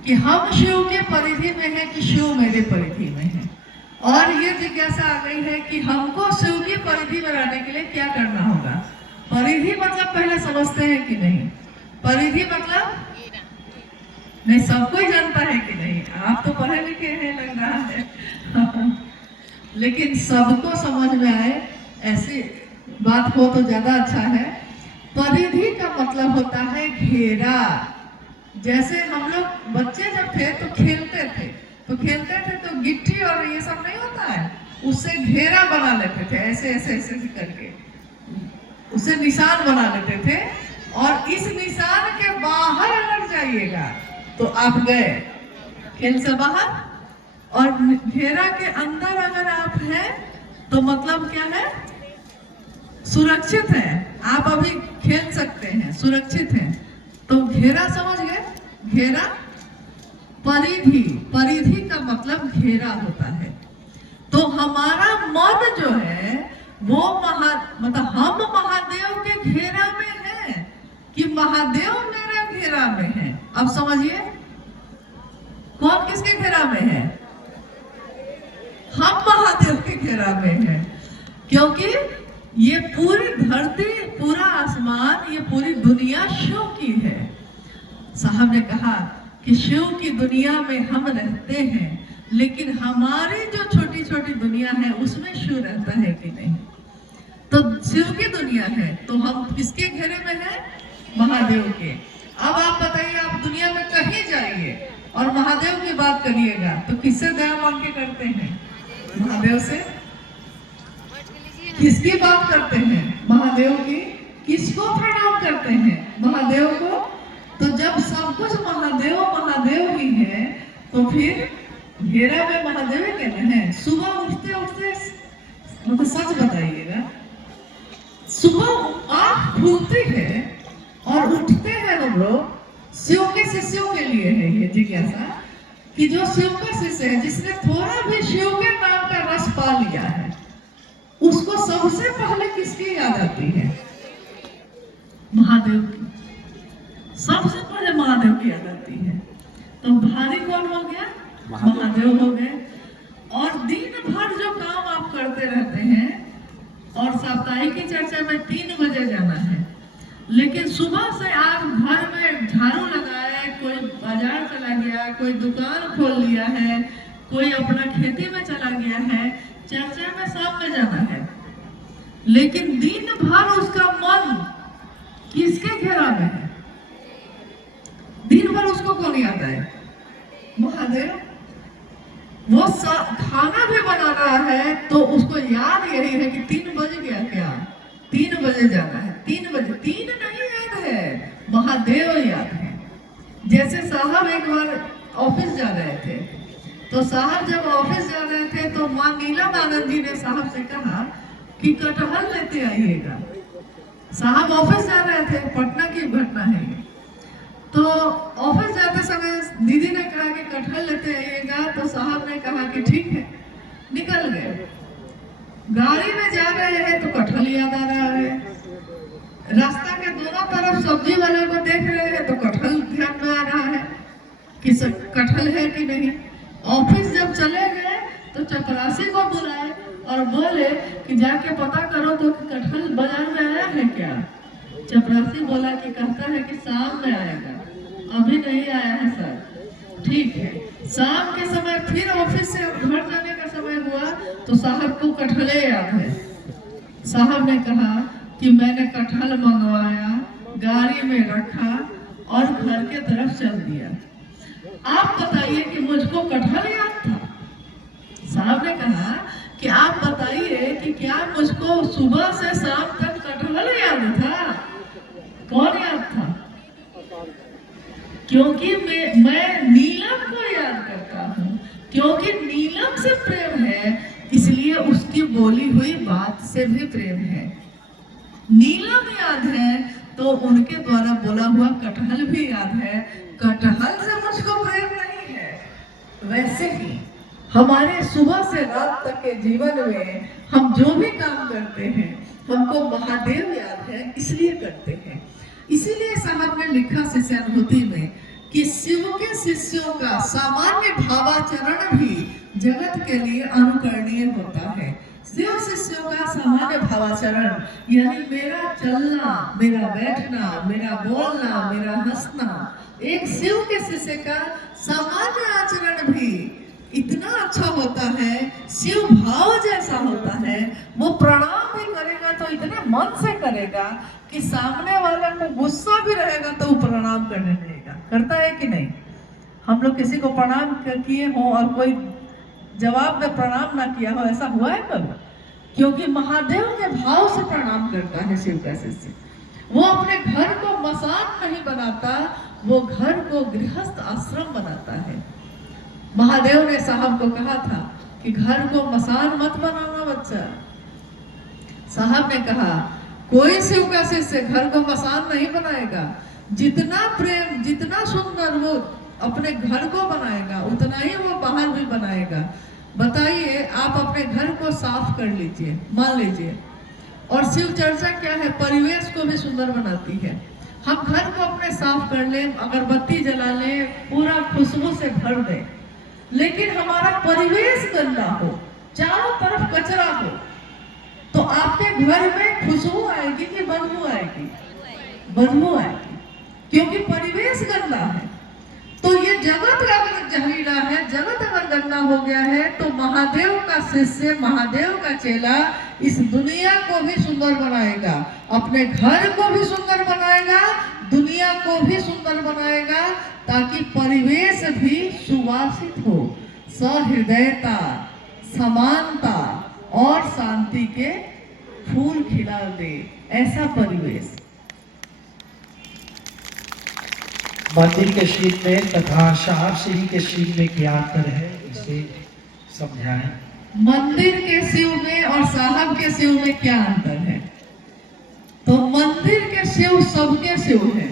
कि हम शिव के परिधि में हैं कि शिव मेरे परिधि में है। और ये जिज्ञासा आ गई है कि हमको शिव की परिधि में रहने के लिए क्या करना होगा। परिधि मतलब पहले समझते हैं कि नहीं? परिधि मतलब नहीं, सब कोई जानता है कि नहीं? आप तो पढ़े लिखे हैं लग रहा है लेकिन सबको समझ में आए ऐसी बात हो तो ज्यादा अच्छा है। परिधि का मतलब होता है घेरा। जैसे हम लोग बच्चे जब थे तो खेलते थे तो गिट्टी और ये सब नहीं होता है, उससे घेरा बना लेते थे, ऐसे ऐसे ऐसे करके उसे निशान बना लेते थे। और इस निशान के बाहर अगर जाइएगा तो आप गए खेल से बाहर, और घेरा के अंदर अगर आप हैं तो मतलब क्या है? सुरक्षित है, आप अभी खेल सकते हैं, सुरक्षित हैं। तो घेरा समझ गए? घेरा। परिधि का मतलब घेरा होता है। तो हमारा मन जो है वो मतलब हम महादेव के घेरा में हैं कि महादेव मेरा घेरा में है। अब समझिए कौन किसके घेरा में है? हम महादेव के घेरा में हैं, क्योंकि ये पूरी धरती, पूरा आसमान, ये पूरी दुनिया शिव की है। साहब ने कहा कि शिव की दुनिया में हम रहते हैं, लेकिन हमारी जो छोटी छोटी दुनिया है उसमें शिव रहता है कि नहीं? तो शिव की दुनिया है तो हम किसके घेरे में हैं? महादेव के। अब आप बताइए, आप दुनिया में कहीं जाइए और महादेव की बात करिएगा तो किससे दया मांग के करते हैं? महादेव से। किसकी बात करते हैं? महादेव की। किसको प्रणाम करते हैं? महादेव को। तो जब सब कुछ महादेव ही है तो फिर घेरा में महादेव कहते हैं। सुबह उठते मतलब सच बताइएगा, सुबह आँख खुलती है और उठते हैं हम लोग जिज्ञासा कि जो शिव का शिष्य है, जिसने थोड़ा भी शिव के नाम का रस पा लिया है, उसको सबसे पहले किसकी याद आती है? महादेव की। सबसे पहले महादेव की याद आती है। तो भारी कौन हो गया? महादेव हो गए। और दिन भर जो काम आप करते रहते हैं, और साप्ताहिक की चर्चा में 3 बजे जाना है, लेकिन सुबह से आप घर में झाड़ू लगाए, कोई बाजार चला गया, कोई दुकान खोल लिया है, कोई अपना खेती में चला गया है, चर्चा में शाम में जाना है, लेकिन दिन भर उसका मन किसके घेरा में है? दिन भर उसको कौन याद आए? महादेव। वो खाना भी बना रहा है तो उसको याद यही है कि 3 बज गया, क्या 3 बजे जाना है, 3 बजे। 3 नहीं याद है, महादेव याद है। जैसे साहब एक बार ऑफिस जा रहे थे, तो साहब जब ऑफिस जा रहे थे तो माँ नीलम आनंद जी ने साहब से कहा कि कटहल लेते आइएगा। साहब ऑफिस जा रहे थे, पटना की घटना है ये। तो ऑफिस जाते समय दीदी ने कहा कि कटहल लेते आइएगा, तो साहब ने कहा कि ठीक है, निकल गए। गाड़ी में जा रहे हैं तो कटहल याद आ रहा है, रास्ता के दोनों तरफ सब्जी वाले को देख रहे हैं तो कटहल ध्यान में आ रहा है कि कटहल है कि नहीं। ऑफिस जब चले गए तो चपरासी को बुलाए और बोले कि जाके पता करो तो कि कटहल बाजार में आया है क्या। चपरासी बोला कि कहता है कि शाम में आएगा, अभी नहीं आया है सर। ठीक है, शाम के समय फिर ऑफिस से घर जाने का समय हुआ तो साहब को कटहले याद है। साहब ने कहा कि मैंने कटहल मंगवाया, गाड़ी में रखा और घर के तरफ चल दिया। आप बताइए कि मुझको कटहल याद था? साहब ने कहा कि आप बताइए कि क्या मुझको सुबह से शाम तक कटहल याद था? कौन याद था? क्योंकि मैं नीलम को याद करता हूँ, क्योंकि नीलम से प्रेम है, इसलिए उसकी बोली हुई बात से भी प्रेम है। नीलम याद है तो उनके द्वारा बोला हुआ कटहल भी याद है। कटहल से मुझको प्रेम नहीं है। वैसे ही हमारे सुबह से रात तक के जीवन में हम जो भी काम करते हैं, हमको महादेव याद है, इसलिए करते हैं। इसीलिए साहब ने लिखा शिष्यानुभूति में कि शिव के शिष्यों का सामान्य भावाचरण भी जगत के लिए अनुकरणीय होता है। शिव शिष्यों का सामान्य भावाचरण यानी मेरा चलना, मेरा बैठना, मेरा बोलना, मेरा हंसना, एक शिव के शिष्य का सामान्य आचरण भी इतना अच्छा होता है, शिव भाव जैसा होता है। वो प्रणाम भी करेगा तो इतने मन से करेगा कि सामने वाले को गुस्सा भी रहेगा तो वो प्रणाम करने लगेगा। करता है कि नहीं? हम लोग किसी को प्रणाम किए हो और कोई जवाब में प्रणाम ना किया हो, ऐसा हुआ है कभी? क्योंकि महादेव के भाव से प्रणाम करता है शिव का शिष्य। वो अपने घर को मसान नहीं बनाता, वो घर को गृहस्थ आश्रम बनाता है। महादेव ने साहब को कहा था कि घर को मसान मत बनाना बच्चा। साहब ने कहा कोई शिव का शिष्य घर को मसान नहीं बनाएगा। जितना प्रेम, जितना सुंदर वो अपने घर को बनाएगा, उतना ही वो बाहर भी बनाएगा। बताइए, आप अपने घर को साफ कर लीजिए, मान लीजिए, और शिव चर्चा क्या है? परिवेश को भी सुंदर बनाती है। हम घर को अपने साफ कर लें, अगरबत्ती जला लें, पूरा खुशबू से भर दें, लेकिन हमारा परिवेश गंदा हो, चारों तरफ कचरा हो, तो आपके घर में खुशबू आएगी कि बदबू आएगी? बदबू आएगी, क्योंकि परिवेश गंदा है। तो ये जगत अगर जहरीला है, जगत अगर गंदा हो गया है, तो महादेव का शिष्य, महादेव का चेला इस दुनिया को भी सुंदर बनाएगा, अपने घर को भी सुंदर बनाएगा, दुनिया को भी सुंदर बनाएगा, ताकि परिवेश भी सुवासित हो, सहृदयता, समानता और शांति के फूल खिला दे, ऐसा परिवेश। मंदिर के सीन में तथा साहब श्री के सीन में क्या अंतर है, इसे समझाएं। मंदिर के शिव में और साहब के शिव में क्या अंतर है? तो मंदिर के शिव सबके शिव है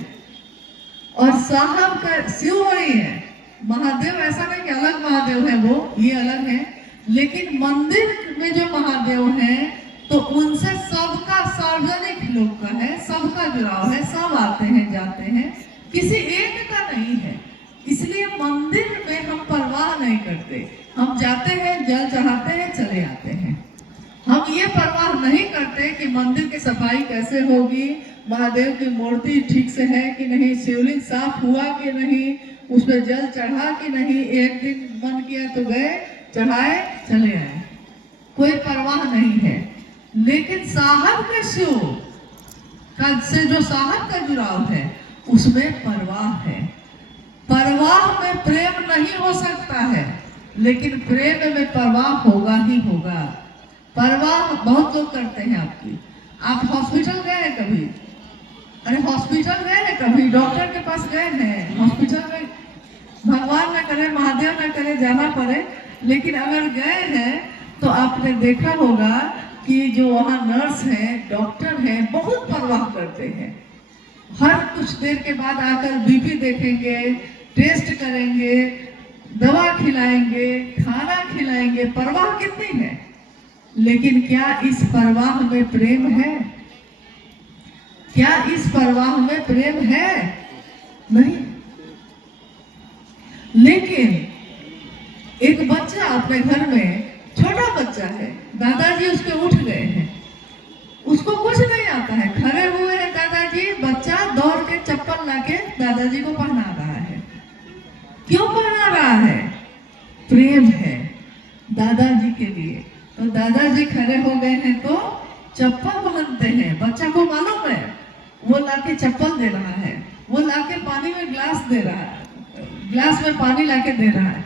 और साहब का शिव वही है महादेव ऐसा नहीं कि अलग महादेव है, वो ये अलग है, लेकिन मंदिर में जो महादेव है तो उनसे सबका सार्वजनिक लोग का है, सबका जुड़ाव है, सब आते हैं जाते हैं, किसी एक का नहीं है। इसलिए मंदिर में हम परवाह नहीं करते, हम जाते हैं, जल चढ़ाते हैं, चले आते हैं। हम ये परवाह नहीं करते कि मंदिर की सफाई कैसे होगी, महादेव की मूर्ति ठीक से है कि नहीं, शिवलिंग साफ हुआ कि नहीं, उस पर जल चढ़ा कि नहीं, एक दिन मन किया तो गए, चढ़ाए, चले आए, कोई परवाह नहीं है। लेकिन साहब के शिव का से जो साहब का जुड़ाव है उसमें परवाह है। परवाह में प्रेम नहीं हो सकता है, लेकिन प्रेम में परवाह होगा ही होगा। परवाह बहुत लोग करते हैं आपकी। आप हॉस्पिटल गए हैं कभी? अरे हॉस्पिटल गए हैं कभी? डॉक्टर के पास गए हैं? हॉस्पिटल में भगवान न करे, महादेव न करे जाना पड़े, लेकिन अगर गए हैं तो आपने देखा होगा कि जो वहाँ नर्स हैं, डॉक्टर हैं, बहुत परवाह करते हैं। हर कुछ देर के बाद आकर बीपी देखेंगे, टेस्ट करेंगे, दवा खिलाएंगे, खाना खिलाएंगे, परवाह कितनी है। लेकिन क्या इस परवाह में प्रेम है? क्या इस परवाह में प्रेम है? नहीं। लेकिन एक बच्चा अपने घर में, छोटा बच्चा है, दादाजी उसके उठ गए हैं, उसको कुछ नहीं आता है, खड़े हुए हैं दादाजी, बच्चा दौड़ के चप्पल लाके दादाजी को पहना रहा है। क्यों पहना रहा है? प्रेम है दादाजी के लिए। तो दादाजी खड़े हो गए हैं तो चप्पल पहनते हैं। बच्चा को मालूम है वो लाके चप्पल दे रहा है, वो लाके पानी में ग्लास दे रहा है, ग्लास में पानी लाके दे रहा है।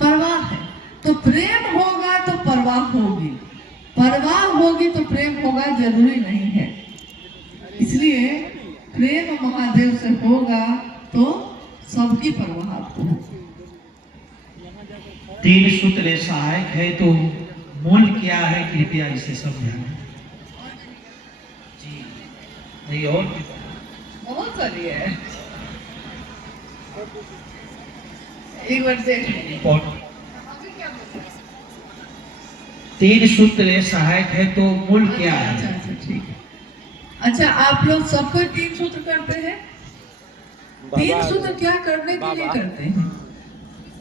परवाह है। तो प्रेम होगा तो परवाह होगी, परवाह होगी तो प्रेम होगा, जरूरी नहीं है। इसलिए प्रेम महादेव से होगा तो सबकी परवाह आपको होगी। 3 सूत्र सहायक है तो मूल क्या है, कृपया इसे समझाएं। जी नहीं, और बहुत सारी है, एक बार से 3 सूत्र सहायक है तो मूल क्या है? अच्छा ठीक है। अच्छा, आप लोग सब कोई 3 सूत्र करते हैं? 3 सूत्र क्या करने के लिए करते हैं?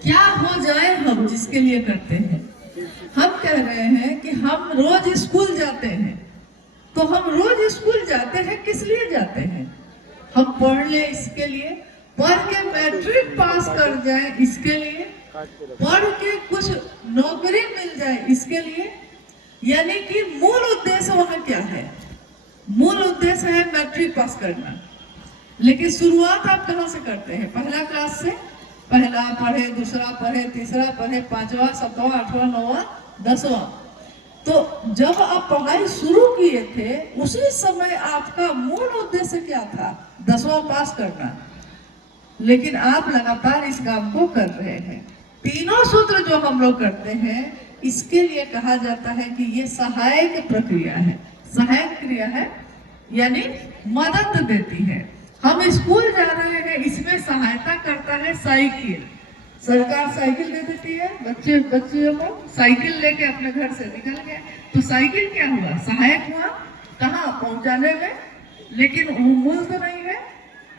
क्या हो जाए हम जिसके लिए करते हैं? हम कह रहे हैं कि हम रोज स्कूल जाते हैं, तो हम रोज स्कूल जाते हैं, किस लिए जाते हैं? हम पढ़ ले इसके लिए, पढ़ के मैट्रिक पास कर जाए इसके लिए, पढ़ के कुछ नौकरी मिल जाए इसके लिए। यानी कि मूल उद्देश्य वहाँ क्या है? मूल उद्देश्य है मैट्रिक पास करना। लेकिन शुरुआत आप कहाँ से करते हैं? पहला क्लास से। पहला पढ़े, दूसरा पढ़े, तीसरा पढ़े, 5वां, 7वां, 8वां, 9वां, 10वां। तो जब आप पढ़ाई शुरू किए थे उसी समय आपका मूल उद्देश्य क्या था? 10वां पास करना। लेकिन आप लगातार इस काम को कर रहे हैं। 3 सूत्र जो हम लोग करते हैं, इसके लिए कहा जाता है कि ये सहायक प्रक्रिया है, सहायक क्रिया है, यानी मदद देती है। हम स्कूल जा रहे हैं, इसमें सहायता करता है साइकिल। सरकार साइकिल दे देती है, बच्चियों को साइकिल लेके अपने घर से निकल गए, तो साइकिल क्या हुआ? सहायक हुआ कहाँ पहुंचाने में। लेकिन मूल तो नहीं है,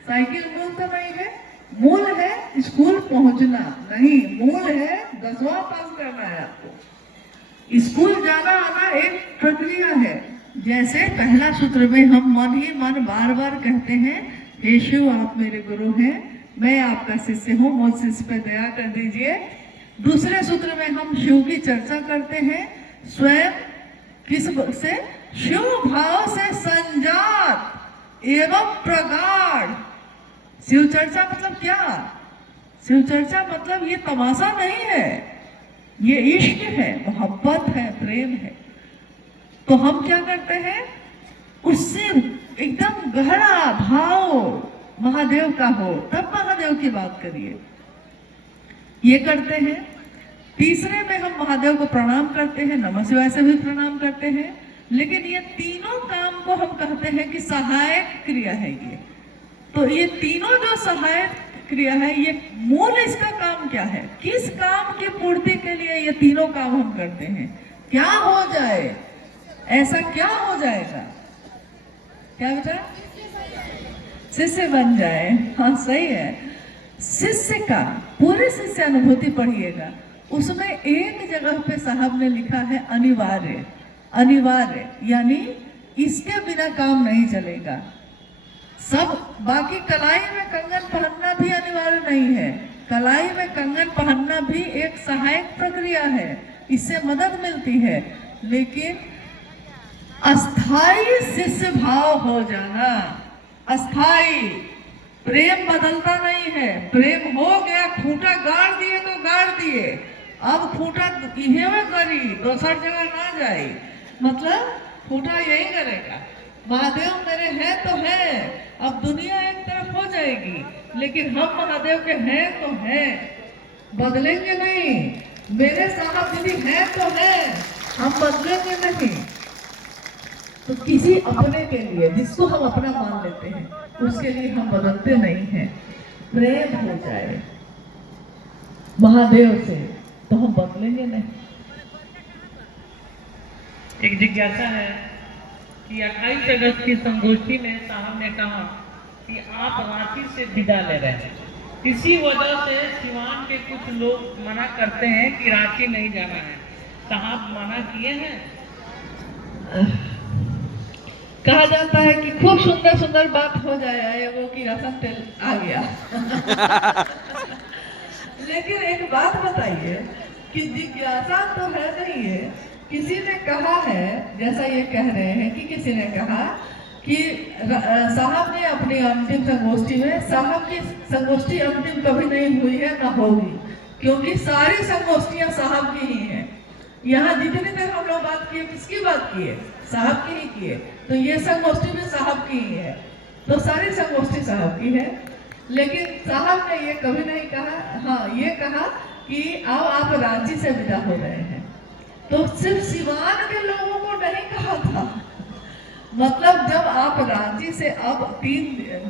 साइकिल मूल तो नहीं है। मूल है स्कूल पहुंचना, नहीं, मूल है 10वां पास करना है आपको। स्कूल जाना आना एक प्रक्रिया है। जैसे पहला सूत्र में हम मन ही मन बार बार कहते हैं, हे शिव आप मेरे गुरु हैं, मैं आपका शिष्य हूँ, मुझसे इस पे दया कर दीजिए। दूसरे सूत्र में हम शिव की चर्चा करते हैं, स्वयं किस से? शिव भाव से संजात एवं प्रगाढ़। शिव चर्चा मतलब क्या? शिव चर्चा मतलब ये तमाशा नहीं है, ये इश्क है, मोहब्बत है, प्रेम है। तो हम क्या करते हैं? उससे एकदम गहरा भाव महादेव का हो, तब महादेव की बात करिए, ये करते हैं। तीसरे में हम महादेव को प्रणाम करते हैं, नमः शिवाय से भी प्रणाम करते हैं। लेकिन ये तीनों काम को हम कहते हैं कि सहायक क्रिया है ये। तो ये तीनों जो सहायक क्रिया है, ये मूल इसका काम क्या है, किस काम की पूर्ति के लिए ये तीनों काम हम करते हैं, क्या हो जाए, ऐसा क्या हो जाएगा, क्या बेटा, शिष्य बन जाए। हाँ सही है, शिष्य का पूरे शिष्य अनुभूति पढ़िएगा, उसमें एक जगह पे साहब ने लिखा है अनिवार्य, अनिवार्य यानी इसके बिना काम नहीं चलेगा। सब बाकी कलाई में कंगन पहनना भी अनिवार्य नहीं है, कलाई में कंगन पहनना भी एक सहायक प्रक्रिया है, इससे मदद मिलती है, लेकिन अस्थाई शिष्य भाव हो जाना, अस्थाई प्रेम बदलता नहीं है, प्रेम हो गया, खूंटा गाड़ दिए तो गाड़ दिए, अब खूंटा इहे में करी, दूसर जगह ना जाए, मतलब खूंटा यही करेगा, महादेव मेरे हैं तो हैं, अब दुनिया एक तरफ हो जाएगी, लेकिन हम महादेव के हैं तो हैं, बदलेंगे नहीं, मेरे साहब दीदी हैं तो हैं, हम बदलेंगे नहीं। तो किसी अपने के लिए जिसको हम अपना मान लेते हैं उसके लिए हम बदलते नहीं हैं। प्रेम हो जाए महादेव से तो हम बदलेंगे नहीं। एक जिज्ञासा है कि 28 अगस्त की संगोष्ठी में साहब ने कहा कि आप रांची से विदा ले रहे हैं, इसी वजह से सिवान के कुछ लोग मना करते हैं कि रांची नहीं जाना है, साहब मना किए हैं? कहा जाता है कि खूब सुंदर सुंदर बात हो जाए वो कि रसन तेल आ गया लेकिन एक बात बताइए कि जिज्ञासा तो है नहीं है, किसी ने कहा है, जैसा ये कह रहे हैं कि किसी ने कहा कि साहब ने अपनी अंतिम संगोष्ठी में, साहब की संगोष्ठी अंतिम कभी नहीं हुई है ना होगी, क्योंकि सारी संगोष्ठियां साहब की ही हैं। यहाँ जितनी देर हम लोग बात किए किसकी बात किए, साहब की ही किए, तो ये संगोष्ठी भी साहब की ही है, तो सारी संगोष्ठी साहब की है। लेकिन साहब ने ये कभी नहीं कहा, हाँ ये कहा कि अब आप रांची से विदा हो रहे हैं, तो सिर्फ सिवान के लोगों को नहीं कहा था, मतलब जब आप रांची से, अब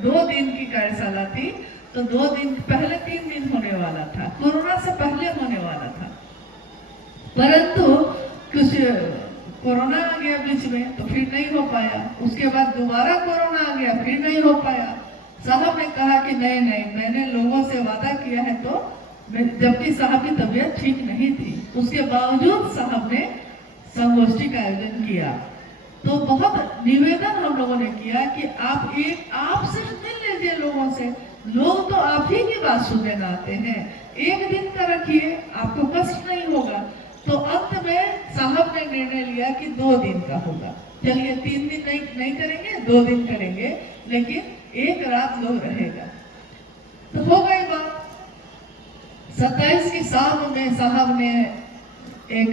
2 दिन की कार्यशाला थी, तो 2 दिन पहले 3 दिन होने वाला था, कोरोना से पहले होने वाला था, परंतु कुछ कोरोना आ गया बीच में तो फिर नहीं हो पाया, उसके बाद दोबारा कोरोना आ गया, फिर नहीं हो पाया। साहब ने कहा कि नहीं नहीं, मैंने लोगों से वादा किया है, तो जबकि साहब की तबीयत ठीक नहीं थी, उसके बावजूद साहब ने संगोष्ठी का आयोजन किया। तो बहुत निवेदन हम लोगों ने किया कि आप सिर्फ मिल लीजिए लोगों से, लोग तो आप ही की बात सुनने न आते हैं, एक दिन का रखिए, आपको कष्ट नहीं होगा। तो अंत में साहब ने निर्णय लिया कि 2 दिन का होगा, चलिए 3 दिन नहीं करेंगे, 2 दिन करेंगे, लेकिन एक रात लोग रहेगा। तो हो गई बात। 27 की शाम में साहब ने एक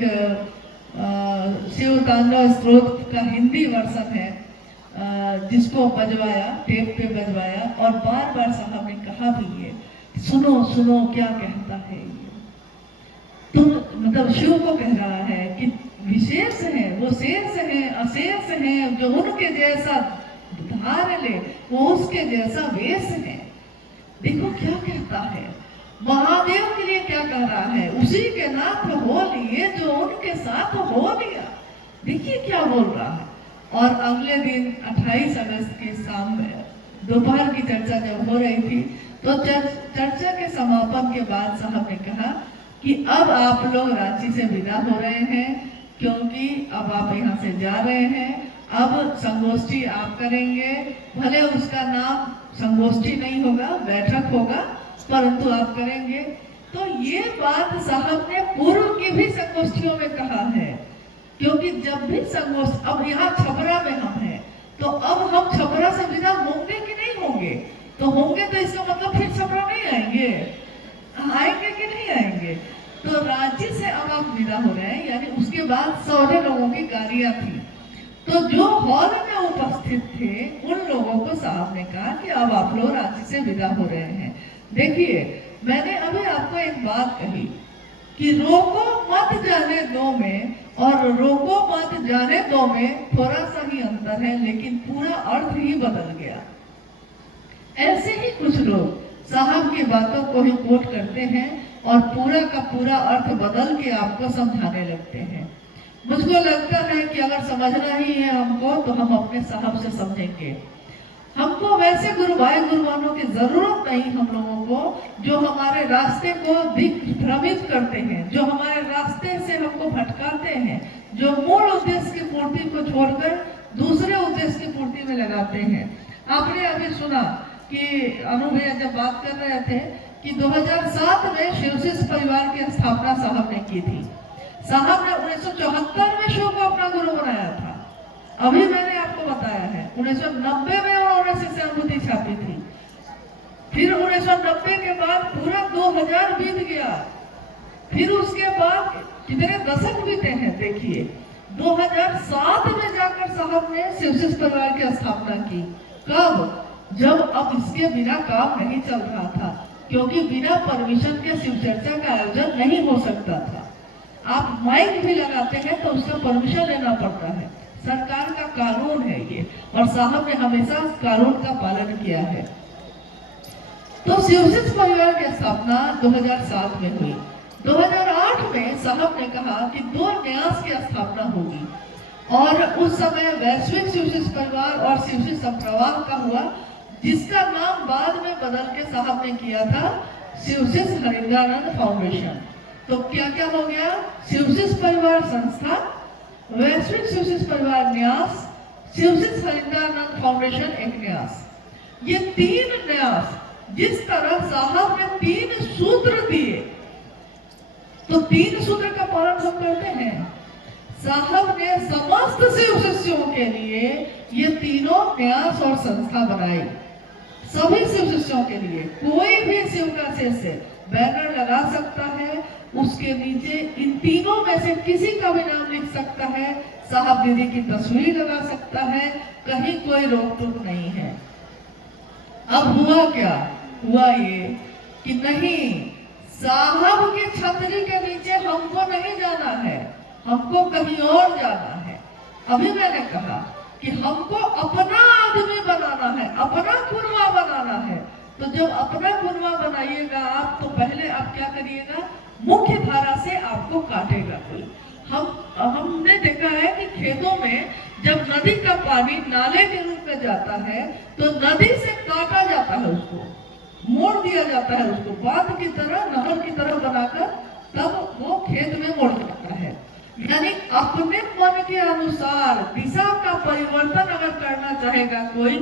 शिव तांडव स्त्रोत का हिंदी वर्षन है, जिसको बजवाया, टेप पे बजवाया, और बार बार साहब ने कहा भी ये, सुनो सुनो क्या कहता है ये, तुम मतलब शिव को कह रहा है कि विशेष है, वो शेष है, अशेष है, जो उनके जैसा धार ले वो उसके जैसा वेश है। देखो क्या कहता है, महादेव के लिए क्या कह रहा है, उसी के नाथ हो लिए जो उनके साथ हो लिया। देखिए क्या बोल रहा है। और अगले दिन 28 अगस्त के शाम में दोपहर की चर्चा जब हो रही थी, तो चर्चा के समापन के बाद साहब ने कहा कि अब आप लोग रांची से विदा हो रहे हैं, क्योंकि अब आप यहाँ से जा रहे हैं, अब संगोष्ठी आप करेंगे, भले उसका नाम संगोष्ठी नहीं होगा, बैठक होगा, परंतु आप करेंगे। तो ये बात साहब ने पूर्व की भी संगोष्ठियों में कहा है, क्योंकि जब भी संगोष्ठी, अब यहाँ छपरा में हम हैं, तो अब हम छपरा से विदा होंगे कि नहीं होंगे, तो होंगे तो इसका मतलब फिर छपरा नहीं आएंगे, आएंगे कि नहीं आएंगे। तो रांची से अब आप विदा हो रहे हैं, यानी उसके बाद 100 लोगों की गाड़ियां थी, तो जो हॉल में उपस्थित थे उन लोगों को साहब ने कहा कि अब आप लोग रांची से विदा हो रहे हैं। देखिए, मैंने अभी आपको एक बात कही कि रोको मत जाने दो में और रोको मत जाने दो में थोड़ा सा ही अंतर है, लेकिन पूरा अर्थ ही बदल गया। ऐसे ही कुछ लोग साहब की बातों को ही कोट करते हैं और पूरा का पूरा अर्थ बदल के आपको समझाने लगते हैं। मुझको लगता है कि अगर समझना ही है हमको तो हम अपने साहब से समझेंगे। हमको वैसे गुरु भाई गुरुवानों की जरूरत नहीं, हम लोगों को जो हमारे रास्ते को भ्रमित करते हैं, जो हमारे रास्ते से हमको भटकाते हैं, जो मूल उद्देश्य की पूर्ति को छोड़कर दूसरे उद्देश्य की पूर्ति में लगाते हैं। आपने अभी सुना कि अनु भैया जब बात कर रहे थे कि 2007 में शिवशिष्य परिवार की स्थापना साहब ने की थी। साहब ने 1974 में शिव को अपना गुरु बनाया था। अभी मैंने आपको बताया है 1990 में उन्होंने शिष्यानुभूति छापी थी। फिर 1990 के बाद पूरा 2000 बीत गया। फिर उसके बाद कितने दशक बीते हैं देखिए। 2007 में जाकर साहब ने शिवशिष्य परिवार की स्थापना की। कब? जब अब इसके बिना काम नहीं चल रहा था, क्योंकि बिना परमिशन के शिव चर्चा का आयोजन नहीं हो सकता था। आप माइक भी लगाते हैं तो उसका परमिशन लेना पड़ता है, सरकार का कानून है ये, और साहब ने हमेशा कानून का पालन किया है। तो शिवशिष्य परिवार की स्थापना 2007 में हुई। 2008 में साहब ने कहा कि 2 न्यास की स्थापना होगी, और उस समय वैश्विक शिवशिष्य परिवार और शिवशिष्य संप्रवाह का हुआ, जिसका नाम बाद में बदल के साहब ने किया था शिवशिष्य हरिंद्रानंद फाउंडेशन। तो क्या क्या हो गया? शिवशिष्य परिवार संस्था, वैश्विक शिवशिष्य परिवार न्यास, शिवशिष्य हरिंद्रानंद फाउंडेशन एक न्यास। ये 3 न्यास, जिस तरह साहब ने 3 सूत्र दिए, तो 3 सूत्र का पालन हम करते हैं। साहब ने समस्त शिव शिष्यों के लिए ये तीनों न्यास और संस्था बनाई। सभी शिव शिष्यों के लिए कोई भी शिव का शिष्य बैनर लगा सकता है, उसके नीचे इन तीनों में से किसी का भी नाम लिख सकता है, साहब दीदी की तस्वीर लगा सकता है, कहीं कोई रोक टोक नहीं है। अब हुआ क्या? हुआ ये कि नहीं, साहब की छतरी के नीचे हमको नहीं जाना है, हमको कहीं और जाना है। अभी मैंने कहा कि हमको अपना आदमी बनाना है, अपना कुनवा बनाना है। तो जब अपना कुनवा बनाइएगा आप, तो पहले आप क्या करिएगा? मुख्य धारा से आपको काटेगा कोई। हमने देखा है कि खेतों में जब नदी का पानी नाले के रूप में जाता है तो नदी से काटा जाता है, उसको मोड़ दिया जाता है, उसको बांध की तरह, नहर की तरह बनाकर तब वो खेत में मोड़ जाता है। यानी अपने मन के अनुसार दिशा का परिवर्तन अगर करना चाहेगा कोई,